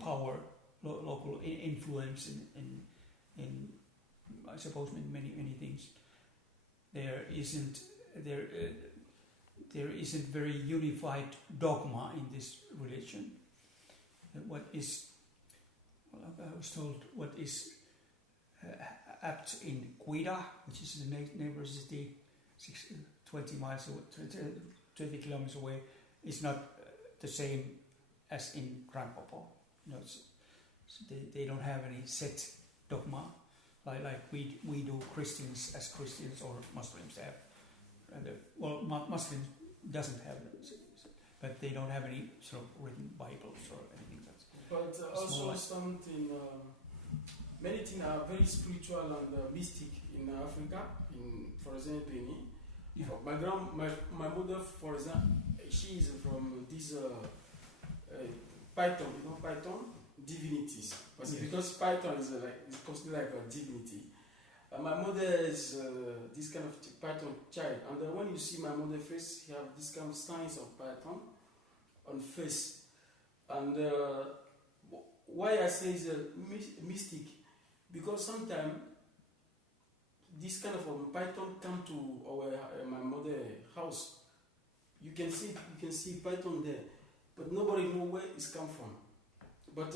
power, local influence in I suppose many things. There isn't very unified dogma in this religion. What is, well, I was told, what is apt in Cuida, which is the neighbor city, 20 miles away, 20 kilometers away, is not the same as in Grand Popo. They don't have any set dogma like we do Christians as Christians, or Muslims have. Well, Muslim doesn't have it, but they don't have any sort of written Bibles or anything that's. But also something. Many things are very spiritual and mystic in Africa. For example, Benin. Yeah. My mother, for example, she is from this Python. You know Python divinities, but yes. Because Python is considered like a divinity. My mother is this kind of Python child, and when you see my mother's face, she have this kind of signs of Python on face. And why I say it's a mystic, because sometimes this kind of Python come to my mother's house. You can see Python there, but nobody know where it's come from. But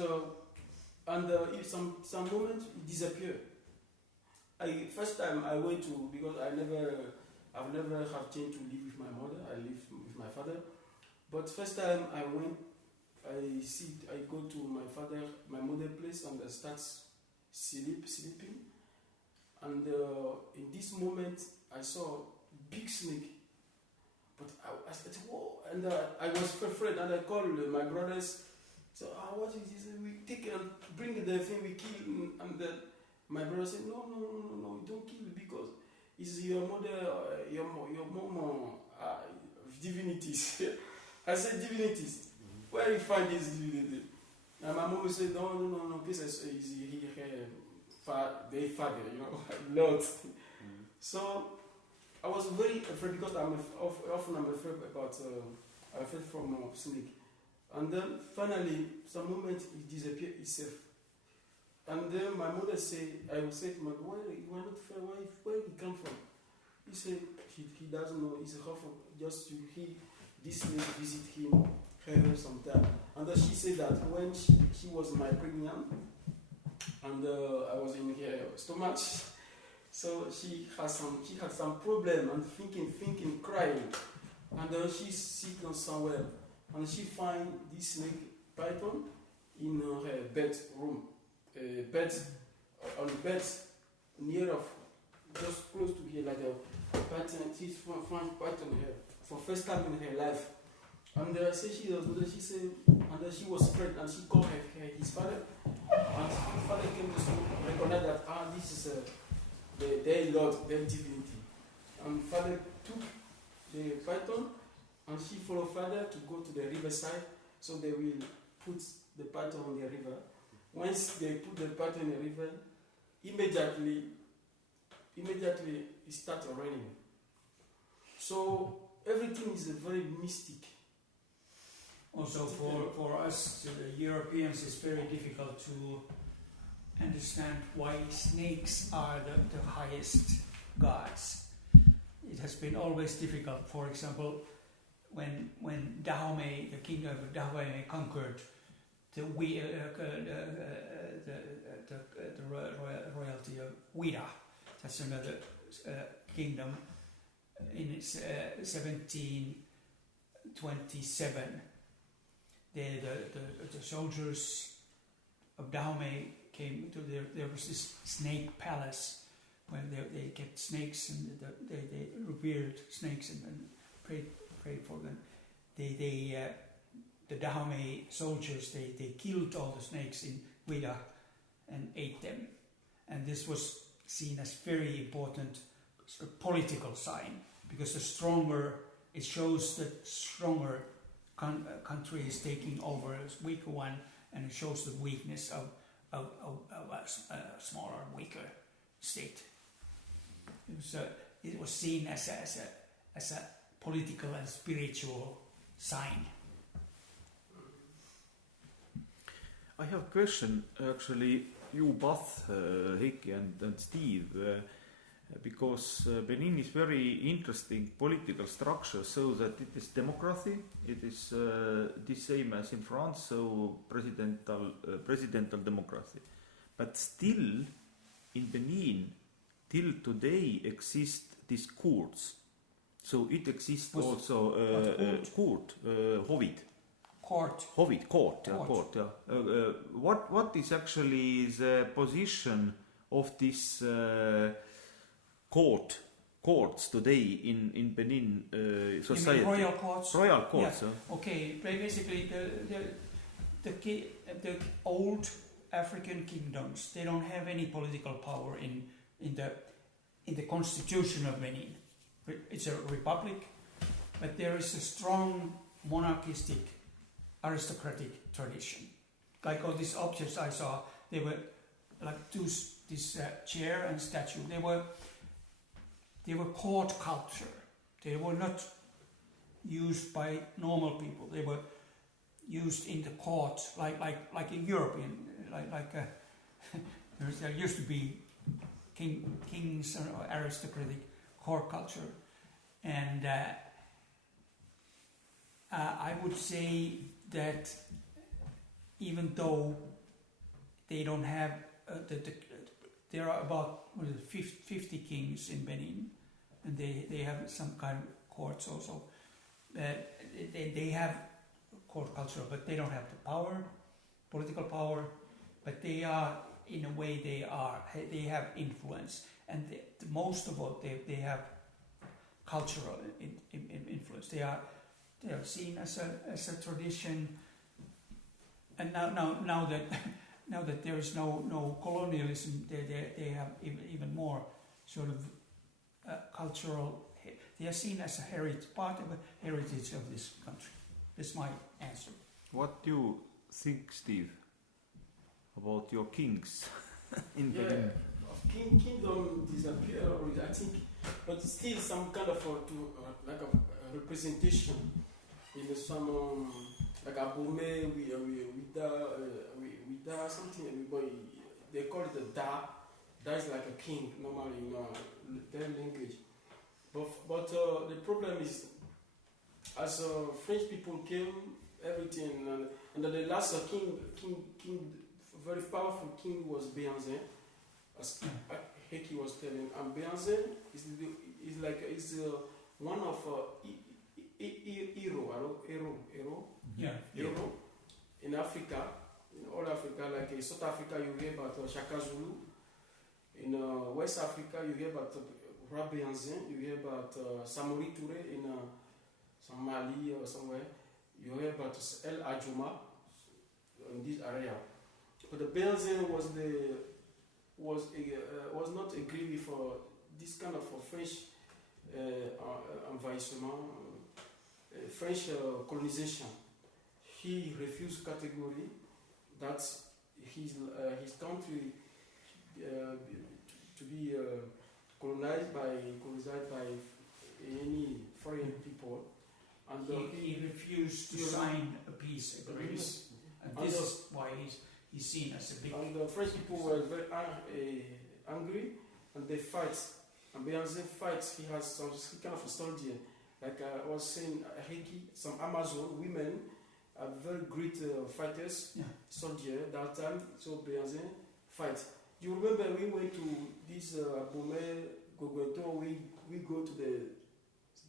if some moment it disappear. First time I went to, because I've never had chance to live with my mother. I live with my father. But first time I went, I go to my mother's place, and I start sleeping. And in this moment, I saw big snake. But I said, whoa! And I was afraid, and I called my brothers. So, what is this? We take and bring the thing we kill. And then my brother said, no, don't kill, because it's your mother, your mom, divinities. I said, divinities? Where you find this divinity? And my mom would say, no, this is easy. They father, you know, lot. So I was very afraid because I'm afraid about I'm afraid from snake. And then finally, some moment it disappeared itself. And then my mother I would say to my mother, why you are not afraid? Where he come from? He said he doesn't know. He's a just to this snake visit her sometime. And then she said that when she was my pregnant, and I was in her stomach, so she had some problem and thinking, crying, and then she's sick on somewhere, and she find this snake python in her bedroom, on the bed near of just close to here, like a python. She found python here for first time in her life. And she said, and she was afraid, and she called his father, and his father came to recognize that this is their Lord, their divinity. And father took the python, and she followed father to go to the riverside, so they will put the python on the river. Once they put the python in the river, immediately it started raining. So everything is very mystic. Also, for us, the Europeans, it's very difficult to understand why snakes are the highest gods. It has been always difficult. For example, when Dahomey, the king of Dahomey, conquered the royalty of Ouida, that's another kingdom, in 1727. The soldiers of Dahomey came to there was this snake palace where they kept snakes, and they revered snakes and prayed for them. The Dahomey soldiers they killed all the snakes in Ouida and ate them, and this was seen as very important sort of political sign, because the stronger it shows that stronger country is taking over a weaker one, and it shows the weakness of a smaller, weaker state. It was seen as a political and spiritual sign. I have a question, actually, you both, Heikki and Steve, because Benin is very interesting political structure, so that it is democracy. It is the same as in France, so presidential democracy. But still, in Benin, till today exist these courts. So it exists also court, hovid. Court. Hovid, court. What is actually the position of this courts today in Benin society? You mean royal courts? Royal courts. Yeah. Okay, basically the old African kingdoms, they don't have any political power in the constitution of Benin. It's a republic, but there is a strong monarchistic aristocratic tradition. Like all these objects I saw, they were like this chair and statue. They were court culture. They were not used by normal people. They were used in the court, like a European, there used to be kings or aristocratic court culture, and I would say that even though they don't have there are about 50 kings in Benin, and they have some kind of courts also. They have court culture, but they don't have the power, political power. But they are, in a way, they have influence, and most of all, they have cultural influence. They are seen as a tradition, and now that there is no colonialism, they have even more sort of cultural. They are seen as a part of a heritage of this country. That's my answer. What do you think, Steve? about your kings in Yeah, Benin. kingdom disappear, I think, but still some kind of like a representation in some like a Dahomey with something. Everybody they call it a Da. Da is like a king normally in their language. But the problem is, as French people came, everything, and the last king, very powerful king was Béhanzin, as Heikki was telling. And Béhanzin is one of hero in Africa, in all Africa, like in South Africa you hear about Shaka Zulu, in West Africa you hear about Béhanzin, you hear about Samori Touré in some Mali or somewhere, you hear about El Ajuma in this area. But the Béhanzin was not agree for this kind of French envahissement, French colonization. He refused category that his country to be colonized by any foreign people, and he refused to sign a peace agreement, and this is why he's seen as a big. And the French people were very angry, and they fight. And Béhanzin fights. He has some kind of a soldier, like I was saying, Heikki, some Amazon women are very great fighters, soldier that time. So Béhanzin fights. You remember we went to this Dahomey, Gogoto, we go to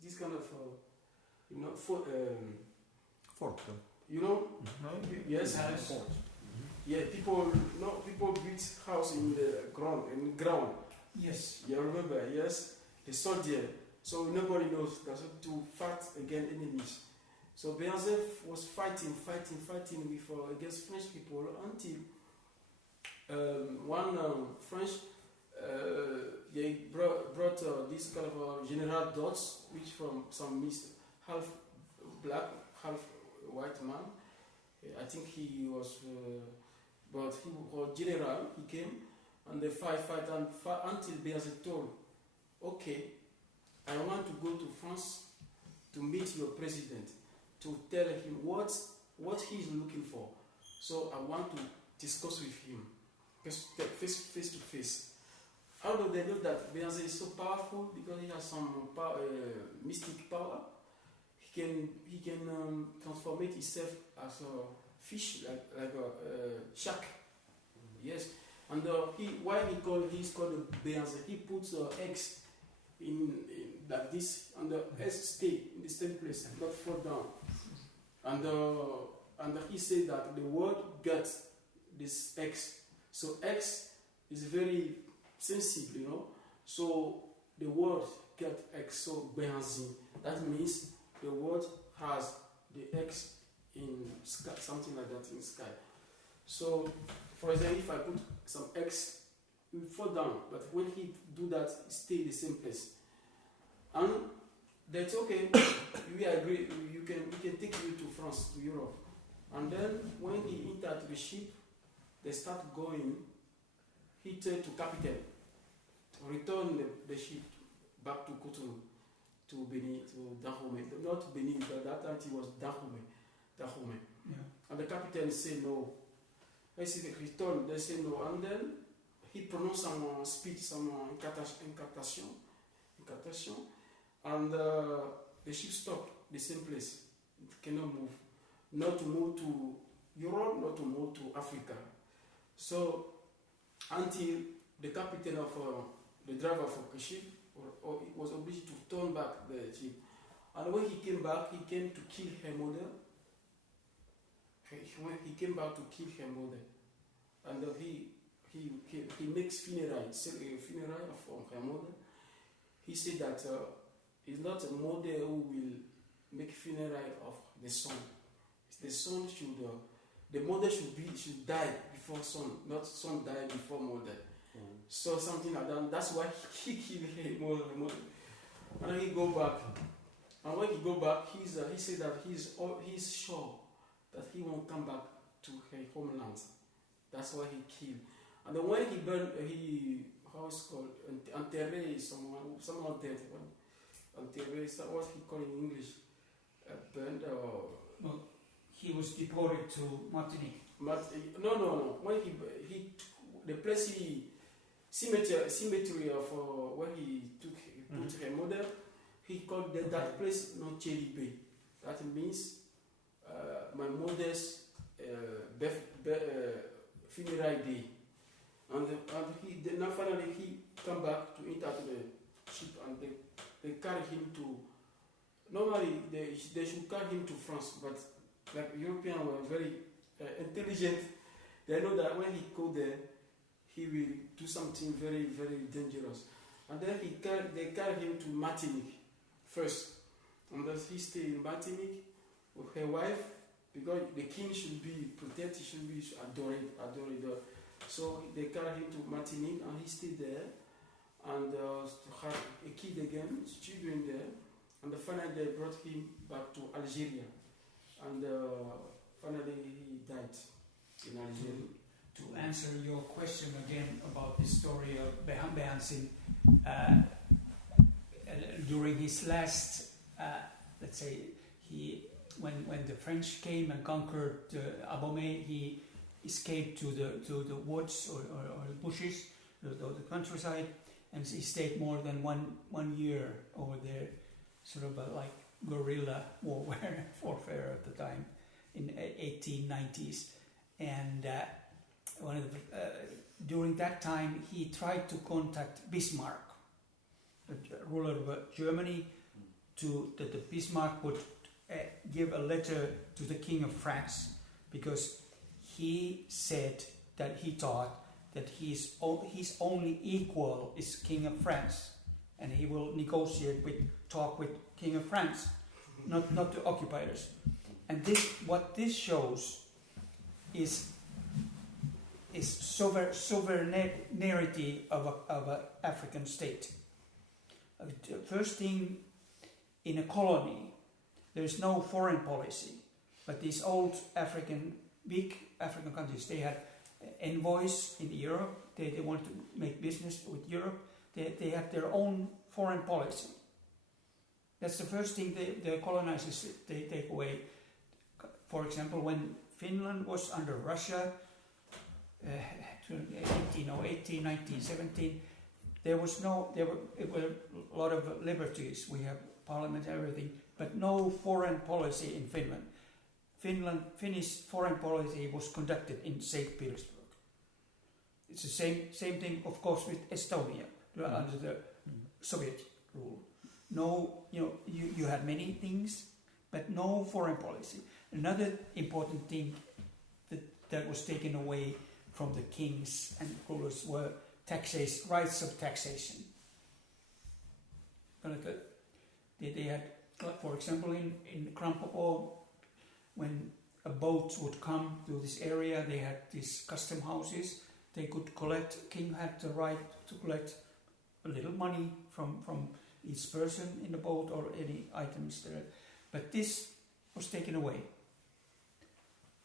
this kind of fort. You know? No? Yes. Fort. Yeah, people build house in the ground. Yes. You remember? Yes, the soldier. So nobody knows to fight against enemies. So Béhanzin was fighting with against French people until one French they brought this kind of General Dots, which from some half black, half white man. I think he was, but he was general. He came and they fight until Béhanzin told, okay, I want to go to France to meet your president, to tell him what he is looking for. So I want to discuss with him, face to face. How do they know that Béhanzin is so powerful? Because he has some mystic power. He can transform himself as a fish, like a shark. Yes, and he's called Béhanzin. He puts eggs in like this, and the eggs stay in the same place, not fall down. And he said that the world gets this eggs. So eggs is very sensitive, you know. So the world get eggs. So Béhanzin, that means the world has the eggs in sky, something like that in sky. So, for example, if I put some eggs, it will fall down. But when he do that, it stay the same place. And that's okay. We agree. We can take you to France, to Europe. And then when he entered the ship, they start going. He turned to Capital, return the ship back to Cotonou, to Benini, to Dahomey. Not Benini, but that time it was Dahomey. Yeah. And the captain said no. I said return. They said no. And then he pronounced some speech, some incantation, and the ship stopped the same place. It cannot move. Not to move to Europe, not to move to Africa. So until the captain of the driver of the ship was obliged to turn back the ship. And when he came back, he came to kill her mother. He came back to kill her mother. And he makes funeral of her mother. He said that it's not a mother who will make funeral of the son. The son the mother should die before son, not son die before mother. So something like that. That's why he killed her mother. And then he go back. And when he go back, he said that he's sure that he won't come back to her homeland. That's why he killed. And then when he burned, how it's called, enterré someone dead. Enterré, is that what he called in English? Burned or... Well, he was deported to Martinique. No. When he the place cemetery of where he put her mother, he called that place Nocheli Bay. That means my mother's funeral day. And then finally he come back to enter the ship, and they carry him to. Normally they should carry him to France, but like Europeans were very intelligent. They know that when he go there, he will do something very, very dangerous. And then they carry him to Martinique first. And then he stay in Martinique with her wife, because the king should be protected, should be adored. So they carry him to Martinique, and he stayed there, and had a kid again, his children there. And finally they brought him back to Algeria. And finally he died in Algeria. To answer your question again about the story of Behansin, during his last, let's say, when the French came and conquered Dahomey, he escaped to the woods or the bushes, the countryside, and he stayed more than one year over there, sort of like guerrilla warfare at the time in 1890s, and during that time he tried to contact Bismarck, the ruler of Germany, that the Bismarck would give a letter to the King of France, because he said that he thought that his only equal is King of France, and he will talk with King of France, not the occupiers. And what this shows is sovereignty of an African state. First thing, in a colony, there is no foreign policy, but these old big African countries, they had envoys in Europe. They want to make business with Europe. They have their own foreign policy. That's the first thing the colonizers they take away. For example, when Finland was under Russia, 1818, 1917, there were a lot of liberties. We have parliament and everything, but no foreign policy in Finland. Finnish foreign policy was conducted in St. Petersburg. It's the same thing, of course, with Estonia under the Soviet rule. No, you had many things, but no foreign policy. Another important thing that was taken away from the kings and rulers were rights of taxation. They had, for example, in Krampopo, when a boat would come to this area, they had these custom houses. They could collect. King had the right to collect a little money from each person in the boat or any items there. But this was taken away.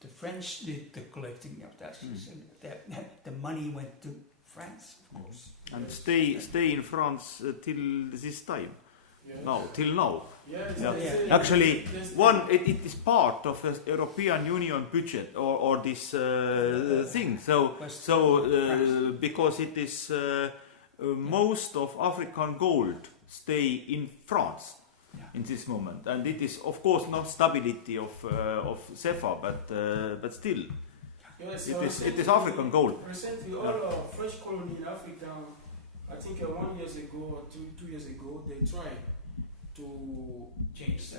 The French did the collecting of taxes, and the money went to France, of course. And stay in France till this time. Yes. Till now. Yes. Yeah. Actually, it is part of the European Union budget or this thing. So because it is most of African gold stay in France in this moment, and it is of course not stability of CFA, but still, yes, it is African gold. Recently, all French colony in Africa, I think 1 year ago or 2 years ago, they tried to change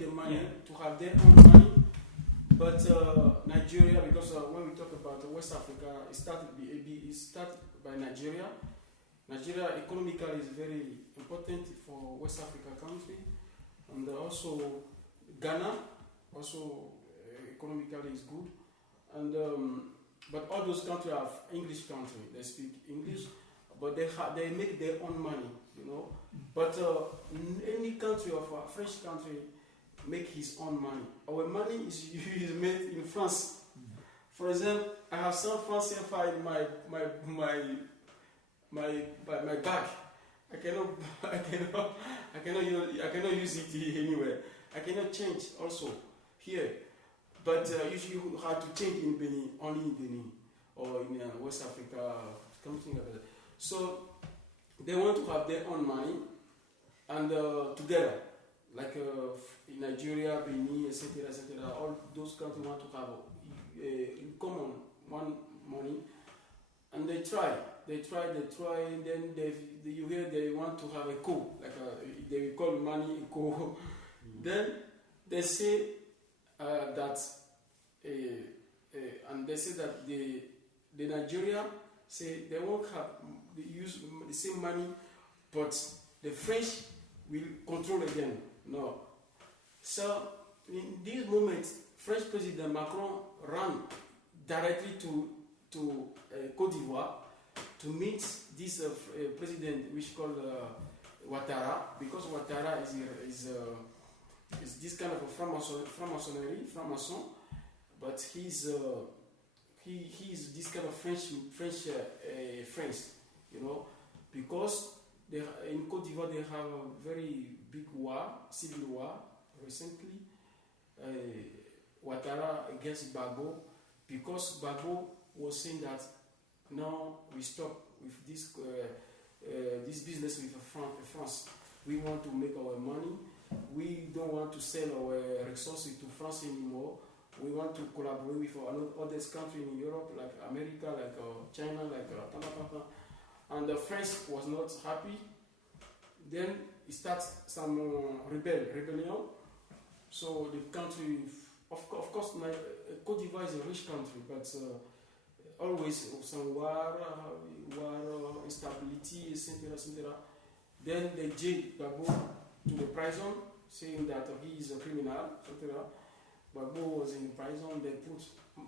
the money, to have their own money. But Nigeria, because when we talk about West Africa, it started by Nigeria. Nigeria economically is very important for West Africa country, and also Ghana, also economically is good. And but all those countries are English country. They speak English, but they make their own money, But any country of a French country make his own money. Our money is made in France. For example, I have some fancy find my bag. I cannot use it anywhere. I cannot change also here. But usually you have to change in Benin, only in Benin or in West Africa, something like that. So they want to have their own money and together, like in Nigeria, Benin, etc., etc. All those countries want to have in common one money, and they try, and then you hear they want to have a co, like they call money a co. Then they say that, and they say that the Nigeria say they won't have use the same money, but the French will control again. No. So in this moment, French President Macron ran directly to Côte d'Ivoire to meet this president, which called Ouattara, because Ouattara is this kind of a franc-maçon, but he's this kind of French, you know, because in Côte d'Ivoire they have a very big war, civil war recently. Ouattara against Gbagbo, because Gbagbo was saying that now we stop with this business with France. We want to make our money. We don't want to sell our resources to France anymore. We want to collaborate with other countries in Europe, like America, like China, like and France was not happy. Then it starts some rebellion. So the country, of course, Côte d'Ivoire is a rich country, but always some war, instability, etc. Then they jailed Gbagbo to the prison, saying that he is a criminal, etc. Gbagbo was in prison, they put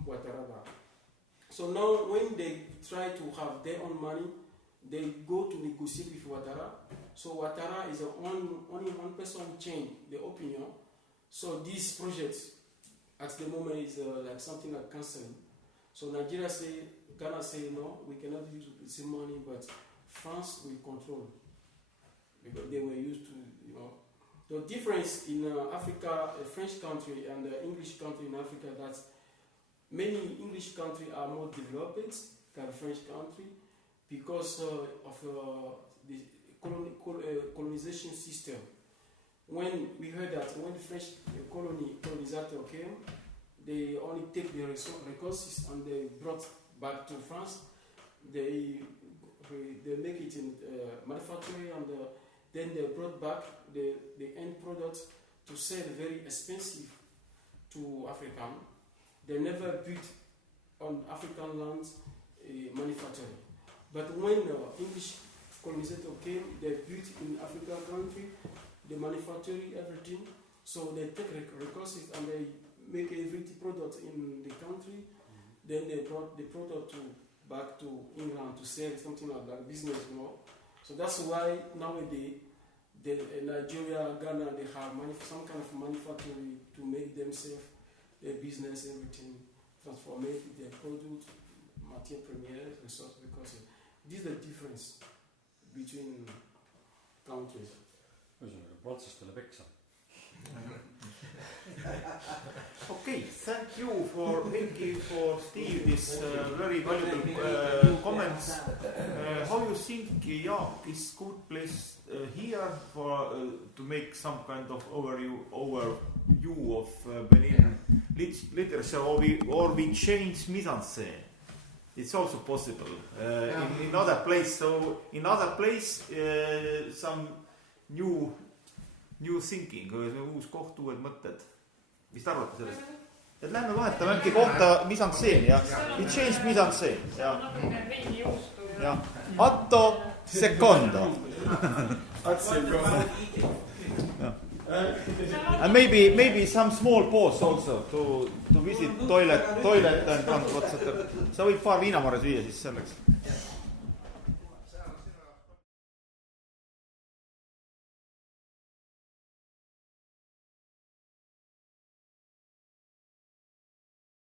Ouattara back. So now when they try to have their own money, they go to negotiate with Ouattara. So Ouattara is only one person who changed the opinion. So this project at the moment is like something like cancelling. So Ghana say no, we cannot use the same money, but France will control, because they were used to, you know. The difference in Africa, a French country and the English country in Africa, that many English countries are more developed than French country because of the colonization system. When we heard that when the French colonizer came, they only take the resources and they brought back to France. They make it in manufacturing, and then they brought back the end product to sell very expensive to African. They never built on African lands manufacturing. But when English colonizer came, they built in African country, they manufacturing everything. So they take resources and they make every product in the country. Then they brought the product back to England to sell something like that, business, you know. So that's why nowadays, Nigeria, Ghana, they have some kind of manufacturing to make themselves, their business, everything, transform it, their product, matière première, resource, because this is the difference between countries. Prantslastele peksa. Okay, thank you for Heikki, for Steve, this very valuable comments. How you think Jaak is good place here for to make some kind of overview of Benin literature, or we change mise-en-scène? It's also possible in other place. So in other place, some new thinking, uus koht, uued mõtted. Mis te arvate sellest? Et lähme vahetame äkki kohta mise-en-scène ja we change mise-en-scène ja Atto secondo. And maybe some small pause also to visit toilet and sa võid paar viinamarjas viia siis selleks.